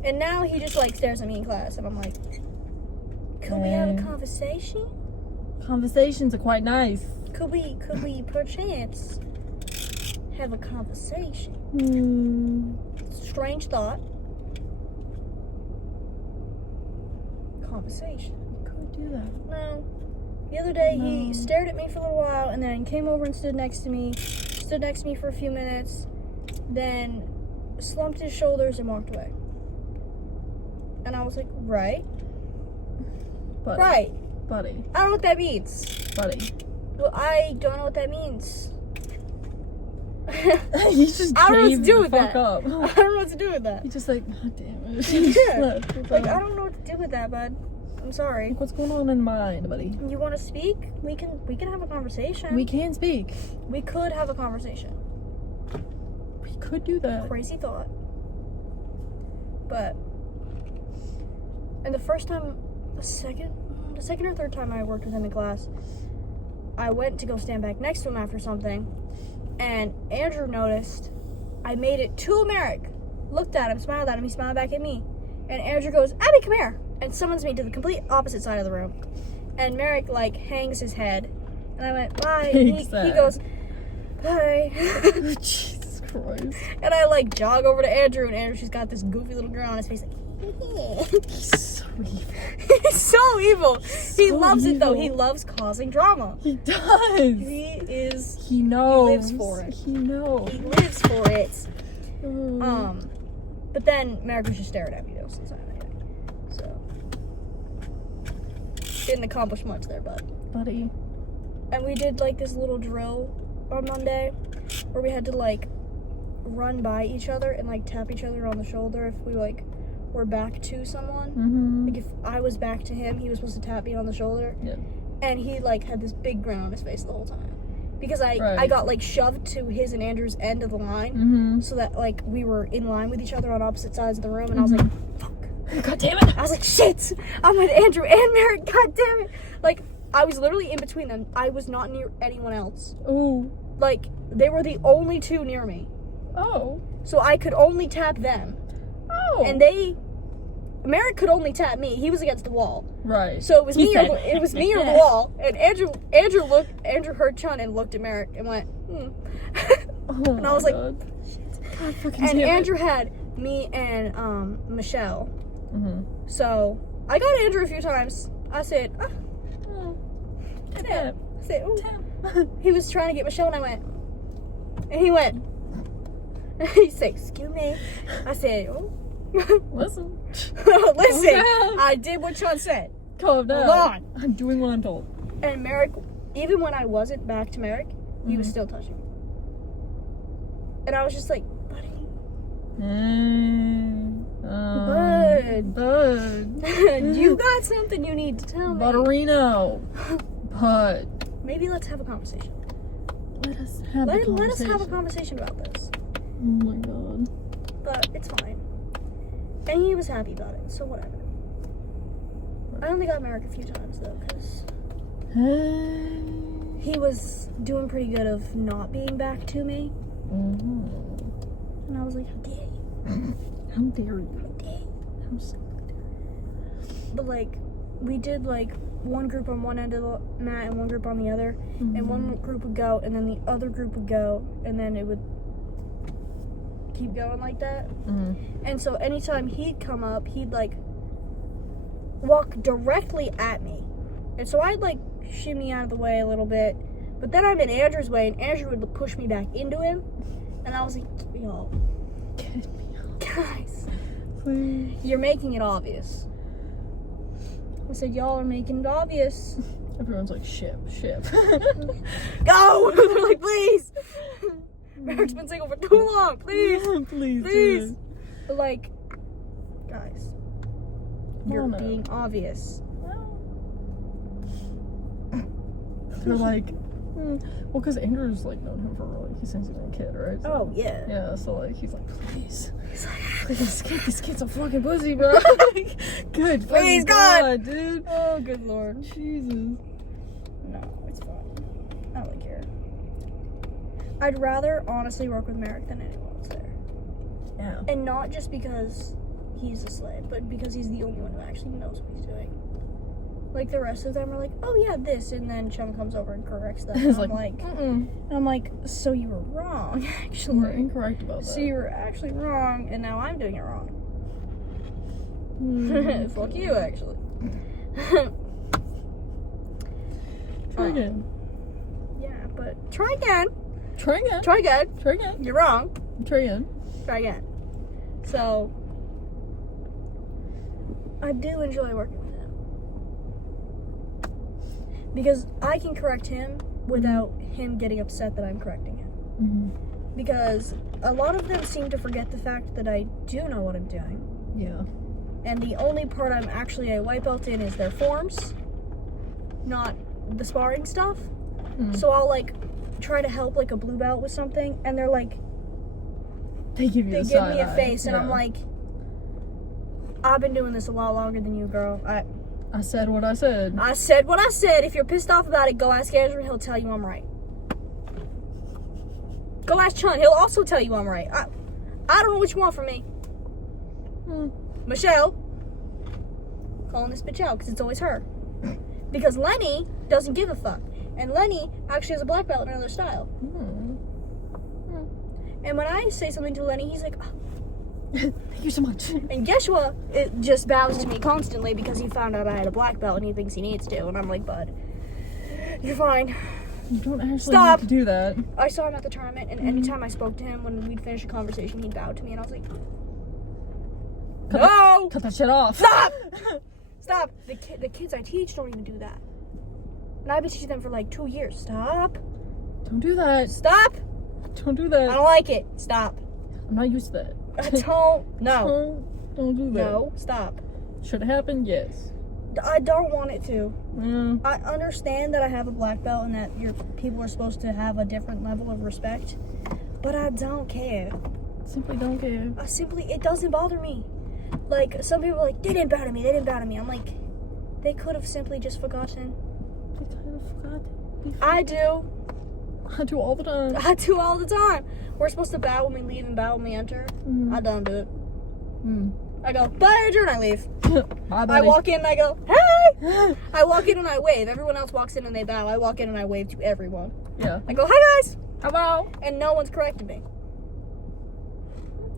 And now he just like stares at me in class and I'm like, could we have a conversation? Conversations are quite nice. Could we perchance have a conversation? Strange thought. Conversation. Could do that. No. The other day he stared at me for a little while and then came over and stood next to me for a few minutes, then slumped his shoulders and walked away. And I was like, right? Buddy. Right. Buddy. I don't know what that means. Buddy. Well, I don't know what that means. He just I don't know what to do with fuck that. up. I don't know what to do with that. He just like, God damn it. Yeah. Like, I don't know what to do with that, bud. I'm sorry. What's going on in mind, buddy? You want to speak? We can have a conversation. We can speak. We could have a conversation. We could do that. Crazy thought. But, and the second or third time I worked with him in class, I went to go stand back next to him after something, and Andrew noticed I made it to Merrick, looked at him, smiled at him, he smiled back at me, and Andrew goes, Abby, come here, and summons me to the complete opposite side of the room. And Merrick, like, hangs his head, and I went, bye, and he goes, bye. Jesus Christ. And I, like, jog over to Andrew, and Andrew just got this goofy little grin on his face, like, He's so evil. He's so evil. He loves it though. He loves causing drama. He does. He knows. He lives for it. He knows. He lives for it. But then Merrick was just staring at me though since I'm anyway. So didn't accomplish much there, buddy. And we did like this little drill on Monday where we had to like run by each other and like tap each other on the shoulder if we like were back to someone. Like if I was back to him, he was supposed to tap me on the shoulder. Yeah. And he like had this big grin on his face the whole time. Because I got like shoved to his and Andrew's end of the line so that like we were in line with each other on opposite sides of the room, and I was like, fuck. God damn it. I was like, shit, I'm with Andrew and Merrick, god damn it. Like, I was literally in between them. I was not near anyone else. Ooh. Like, they were the only two near me. Oh. So I could only tap them. Oh. And Merrick could only tap me. He was against the wall. Right. So it was me or the wall. And Andrew heard Chun and looked at Merrick and went, Oh and I was like, God. shit. God fucking And damn Andrew had me and Michelle. So I got Andrew a few times. I said, tap. I said, ooh. He was trying to get Michelle and I went, and he went. He said, excuse me. I said, oh. Listen. Listen. I did what Chun said. Calm down. Hold on. I'm doing what I'm told. And Merrick, even when I wasn't back to Merrick, he was still touching me. And I was just like, buddy. Bud. You got something you need to tell me. Butterino. Bud. Maybe let's have a conversation. Let us have a conversation about this. Oh my God. But it's fine. And he was happy about it, so whatever. I only got Merrick a few times though, because he was doing pretty good of not being back to me. And I was like, how dare you? How dare you? How dare you? How so dare you? But like, we did like one group on one end of the mat and one group on the other. And one group would go, and then the other group would go, and then it would keep going like that. And so anytime he'd come up, he'd like walk directly at me. And so I'd like shimmy out of the way a little bit, but then I'm in Andrew's way, and Andrew would push me back into him. And I was like, yo, Get me out. guys, Please. you're making it obvious. I said, y'all are making it obvious. Everyone's like, ship. Go! They're like, please. Merrick's been single for too long. Please. Please. But like, guys, you're being obvious. They're like, well, because Andrew's like known him for like since he was a kid, right? So, Oh yeah. Yeah, so like he's like, please. He's like, This kid's a fucking pussy, bro. Good. Please, fucking God, dude. oh good lord. Jesus. No, it's fine. I don't really care. I'd rather honestly work with Merrick than anyone else there. Yeah. And not just because he's a slave, but because he's the only one who actually knows what he's doing. Like the rest of them are like, oh yeah, this, and then Chum comes over and corrects them. It's And like, and I'm like, so you were wrong, actually. We're incorrect about that. So you were actually wrong, and now I'm doing it wrong. Fuck you, actually. Try again. Yeah, but try again. Try again. Try again. Try again. You're wrong. Try again. Try again. So, I do enjoy working with him. Because I can correct him without him getting upset that I'm correcting him. Because a lot of them seem to forget the fact that I do know what I'm doing. Yeah. And the only part I'm actually a white belt in is their forms, not the sparring stuff. So I'll like try to help like a blue belt with something, and they're like, They give me a face, and I'm like, I've been doing this a lot longer than you, girl. I said what I said. I said what I said. If you're pissed off about it, go ask Andrew. He'll tell you I'm right. Go ask Chun. He'll also tell you I'm right. I don't know what you want from me. Michelle, calling this bitch out because it's always her. Because Lenny doesn't give a fuck. And Lenny actually has a black belt in another style. And when I say something to Lenny, he's like, oh. Thank you so much. And Yeshua, it just bows to me constantly because he found out I had a black belt and he thinks he needs to. And I'm like, bud, you're fine. You don't actually Stop. need to do that. I saw him at the tournament, and anytime I spoke to him, when we'd finish a conversation, he'd bow to me, and I was like, no! Cut that shit off. Stop! Stop! The kids I teach don't even do that. And I've been teaching them for like 2 years. Stop! Don't do that. Stop! Don't do I that. don't like it. Stop. I'm not used to that. I don't. No. Don't do that. No. Stop. Should it happen? Yes. I don't want it to. Yeah. I understand that I have a black belt and that your people are supposed to have a different level of respect, but I don't care. Simply don't care. It doesn't bother me. Like, some people are like, they didn't bow to me. I'm like, they could have simply just forgotten. They kind of forgot. I do. I do all the time. I do all the time. We're supposed to bow when we leave and bow when we enter. I don't do it. I go, bye, Andrew, and I leave. Bye, buddy. I walk in and I go, hey! I walk in and I wave. Everyone else walks in and they bow. I walk in and I wave to everyone. Yeah. I go, hi, guys! Hello. And no one's corrected me.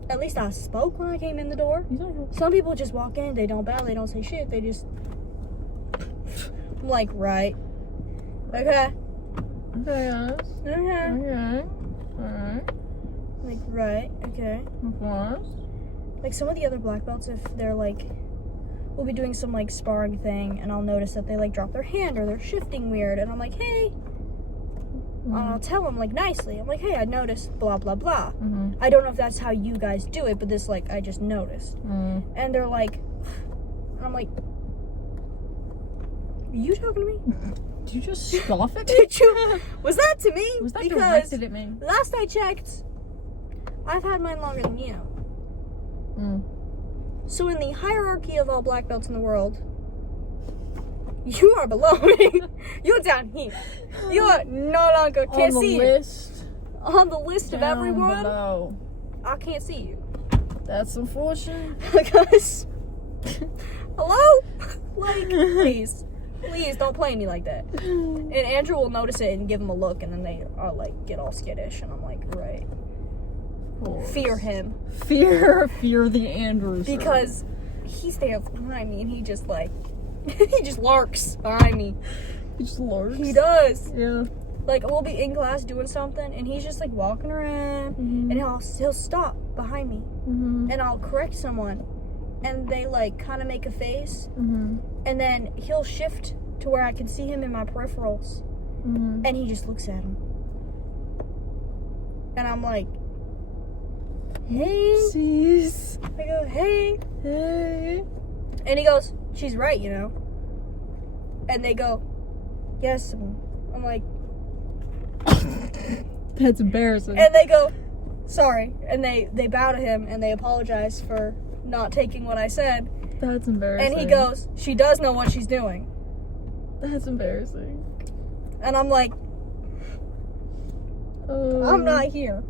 At least I spoke when I came in the door. Some people just walk in, they don't bow, they don't say shit, they just... I'm like, right. Okay. Okay, guys. Okay. Okay. Alright. Like, right, okay. Of course. Like, some of the other black belts, if they're like, we'll be doing some like sparring thing, and I'll notice that they like drop their hand or they're shifting weird, and I'm like, hey. And I'll tell them like nicely. I'm like, hey, I noticed blah blah blah. I don't know if that's how you guys do it, but this like I just noticed. And they're like, and I'm like, are you talking to me? Did you just scoff at me? Did you? Was that to me? Was that because directed at me? last I checked, I've had mine longer than you. So in the hierarchy of all black belts in the world, You are below me. You're down here. You are no longer can't see you. On the list of everyone, below. I can't see you. That's unfortunate. Because, hello? Like, please don't play me like that. And Andrew will notice it and give him a look, and then they are like, get all skittish, and I'm like, right. Fear him. Fear the Andrews. Because he's there behind me, and he just like, he just larks behind me. He just larks? He does. Yeah. Like, we'll be in class doing something, and he's just like walking around, and he'll stop behind me, and I'll correct someone, and they like kind of make a face, and then he'll shift to where I can see him in my peripherals, and he just looks at him, and I'm like, hey. Jeez. I go, hey. Hey. And he goes, she's right, you know. And they go, yes. I'm like, that's embarrassing. and they go, sorry. And they bow to him and they apologize for not taking what I said. That's embarrassing. And he goes, she does know what she's doing. That's embarrassing. And I'm like, I'm not here.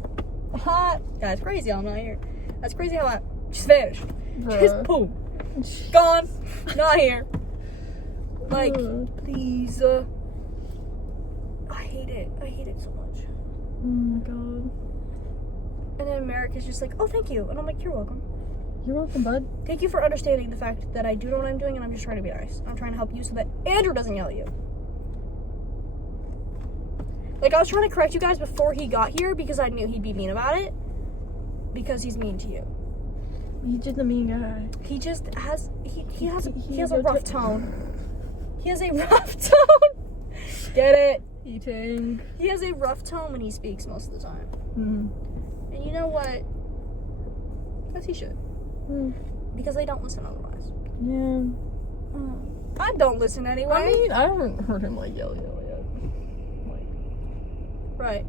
That's crazy, I'm not here. That's crazy how I just vanished. Just boom. Gone. Not here. Like, please. I hate it. I hate it so much. Oh my god. And then Merrick is just like, oh, thank you. And I'm like, you're welcome. You're welcome, bud. Thank you for understanding the fact that I do know what I'm doing and I'm just trying to be nice. I'm trying to help you so that Andrew doesn't yell at you. Like, I was trying to correct you guys before he got here because I knew he'd be mean about it. Because he's mean to you. He's just a mean guy. He just has, he has a rough tone. He has a rough tone. Get it? Eating. He has a rough tone when he speaks most of the time. And you know what? As he should. Because they don't listen otherwise. Yeah. I don't listen anyway. I mean, I haven't heard him like yell yet. Like. Right.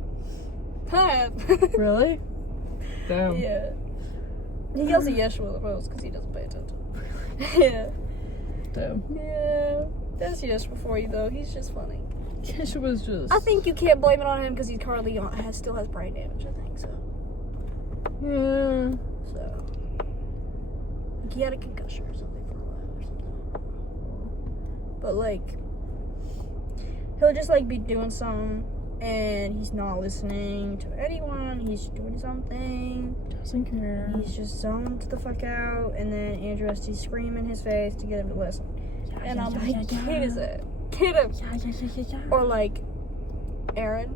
I have. Really? Damn. Yeah. He yells at Yeshua the most because he doesn't pay attention. Yeah. Damn. Yeah. That's Yeshua for you though. He's just funny. Yeshua's just. I think you can't blame it on him because he currently still has brain damage, I think so. Yeah. So. Like he had a concussion or something for a while or something. But like, he'll just like be doing something and he's not listening to anyone. He's doing something. Doesn't care. He's just zoned the fuck out, and then Andrew has to scream in his face to get him to listen. And I'm like, kid is it? Kid him. Or like, Aaron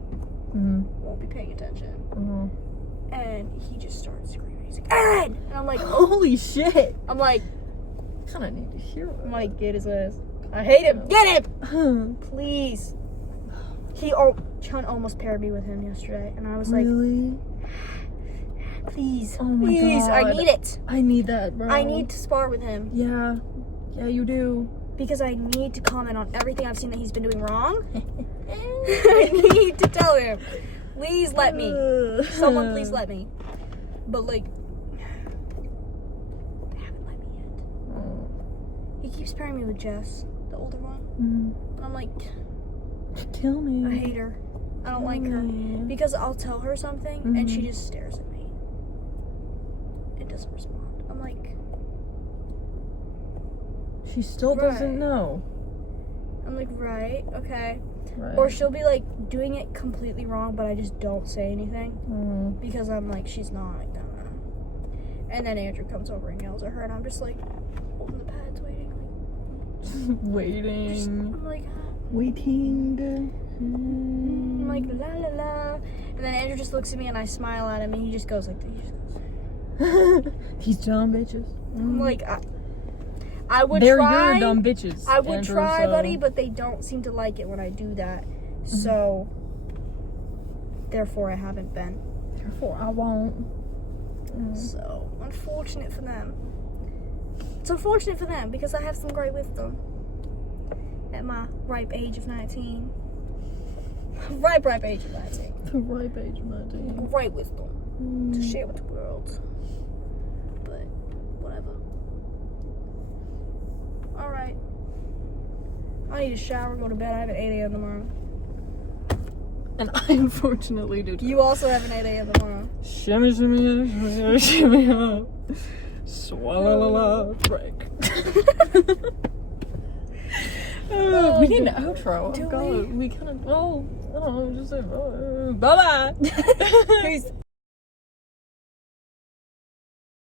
won't be paying attention. And he just starts screaming. He's like, Aaron! And I'm like, holy shit. I'm like, kind of need to hear it. I'm like, get his ass. I hate him. Get him! Please. Chun almost paired me with him yesterday, and I was like, really? Please, oh my please, God. I need it. I need that, bro. I need to spar with him. Yeah. Yeah, you do. Because I need to comment on everything I've seen that he's been doing wrong. I need to tell him. Please let me. Someone please let me. But like, they haven't let me yet. He keeps pairing me with Jess, the older one. And I'm like, kill me. I hate her. I don't like her. Because I'll tell her something and she just stares at me. It doesn't respond. I'm like, she still doesn't know. I'm like, right, okay. Right. Or she'll be like doing it completely wrong, but I just don't say anything because I'm like, she's not gonna. And then Andrew comes over and yells at her, and I'm just like holding the pads, waiting. Like, waiting. I'm like, waiting. I'm like la la la, and then Andrew just looks at me, and I smile at him, and he just goes like this. These dumb bitches. I'm like, I would They're try. your dumb bitches. I would Andrew, try, so. buddy, but they don't seem to like it when I do that. So, therefore, I haven't been. Therefore, I won't. So, unfortunate for them. It's unfortunate for them because I have some great wisdom at my ripe age of 19. ripe age of 19. The ripe age of 19. Great wisdom to share with the world. But, whatever. Alright. I need a shower, go to bed. I have an 8 a.m. tomorrow. And I unfortunately do too. You also have an 8 a.m. tomorrow. Shimmy, shimmy, shimmy, shimmy, oh. Swalla break. We need an outro. Do Oh god, we? we kind of. Well, I don't know. Just say bye. Bye. Peace.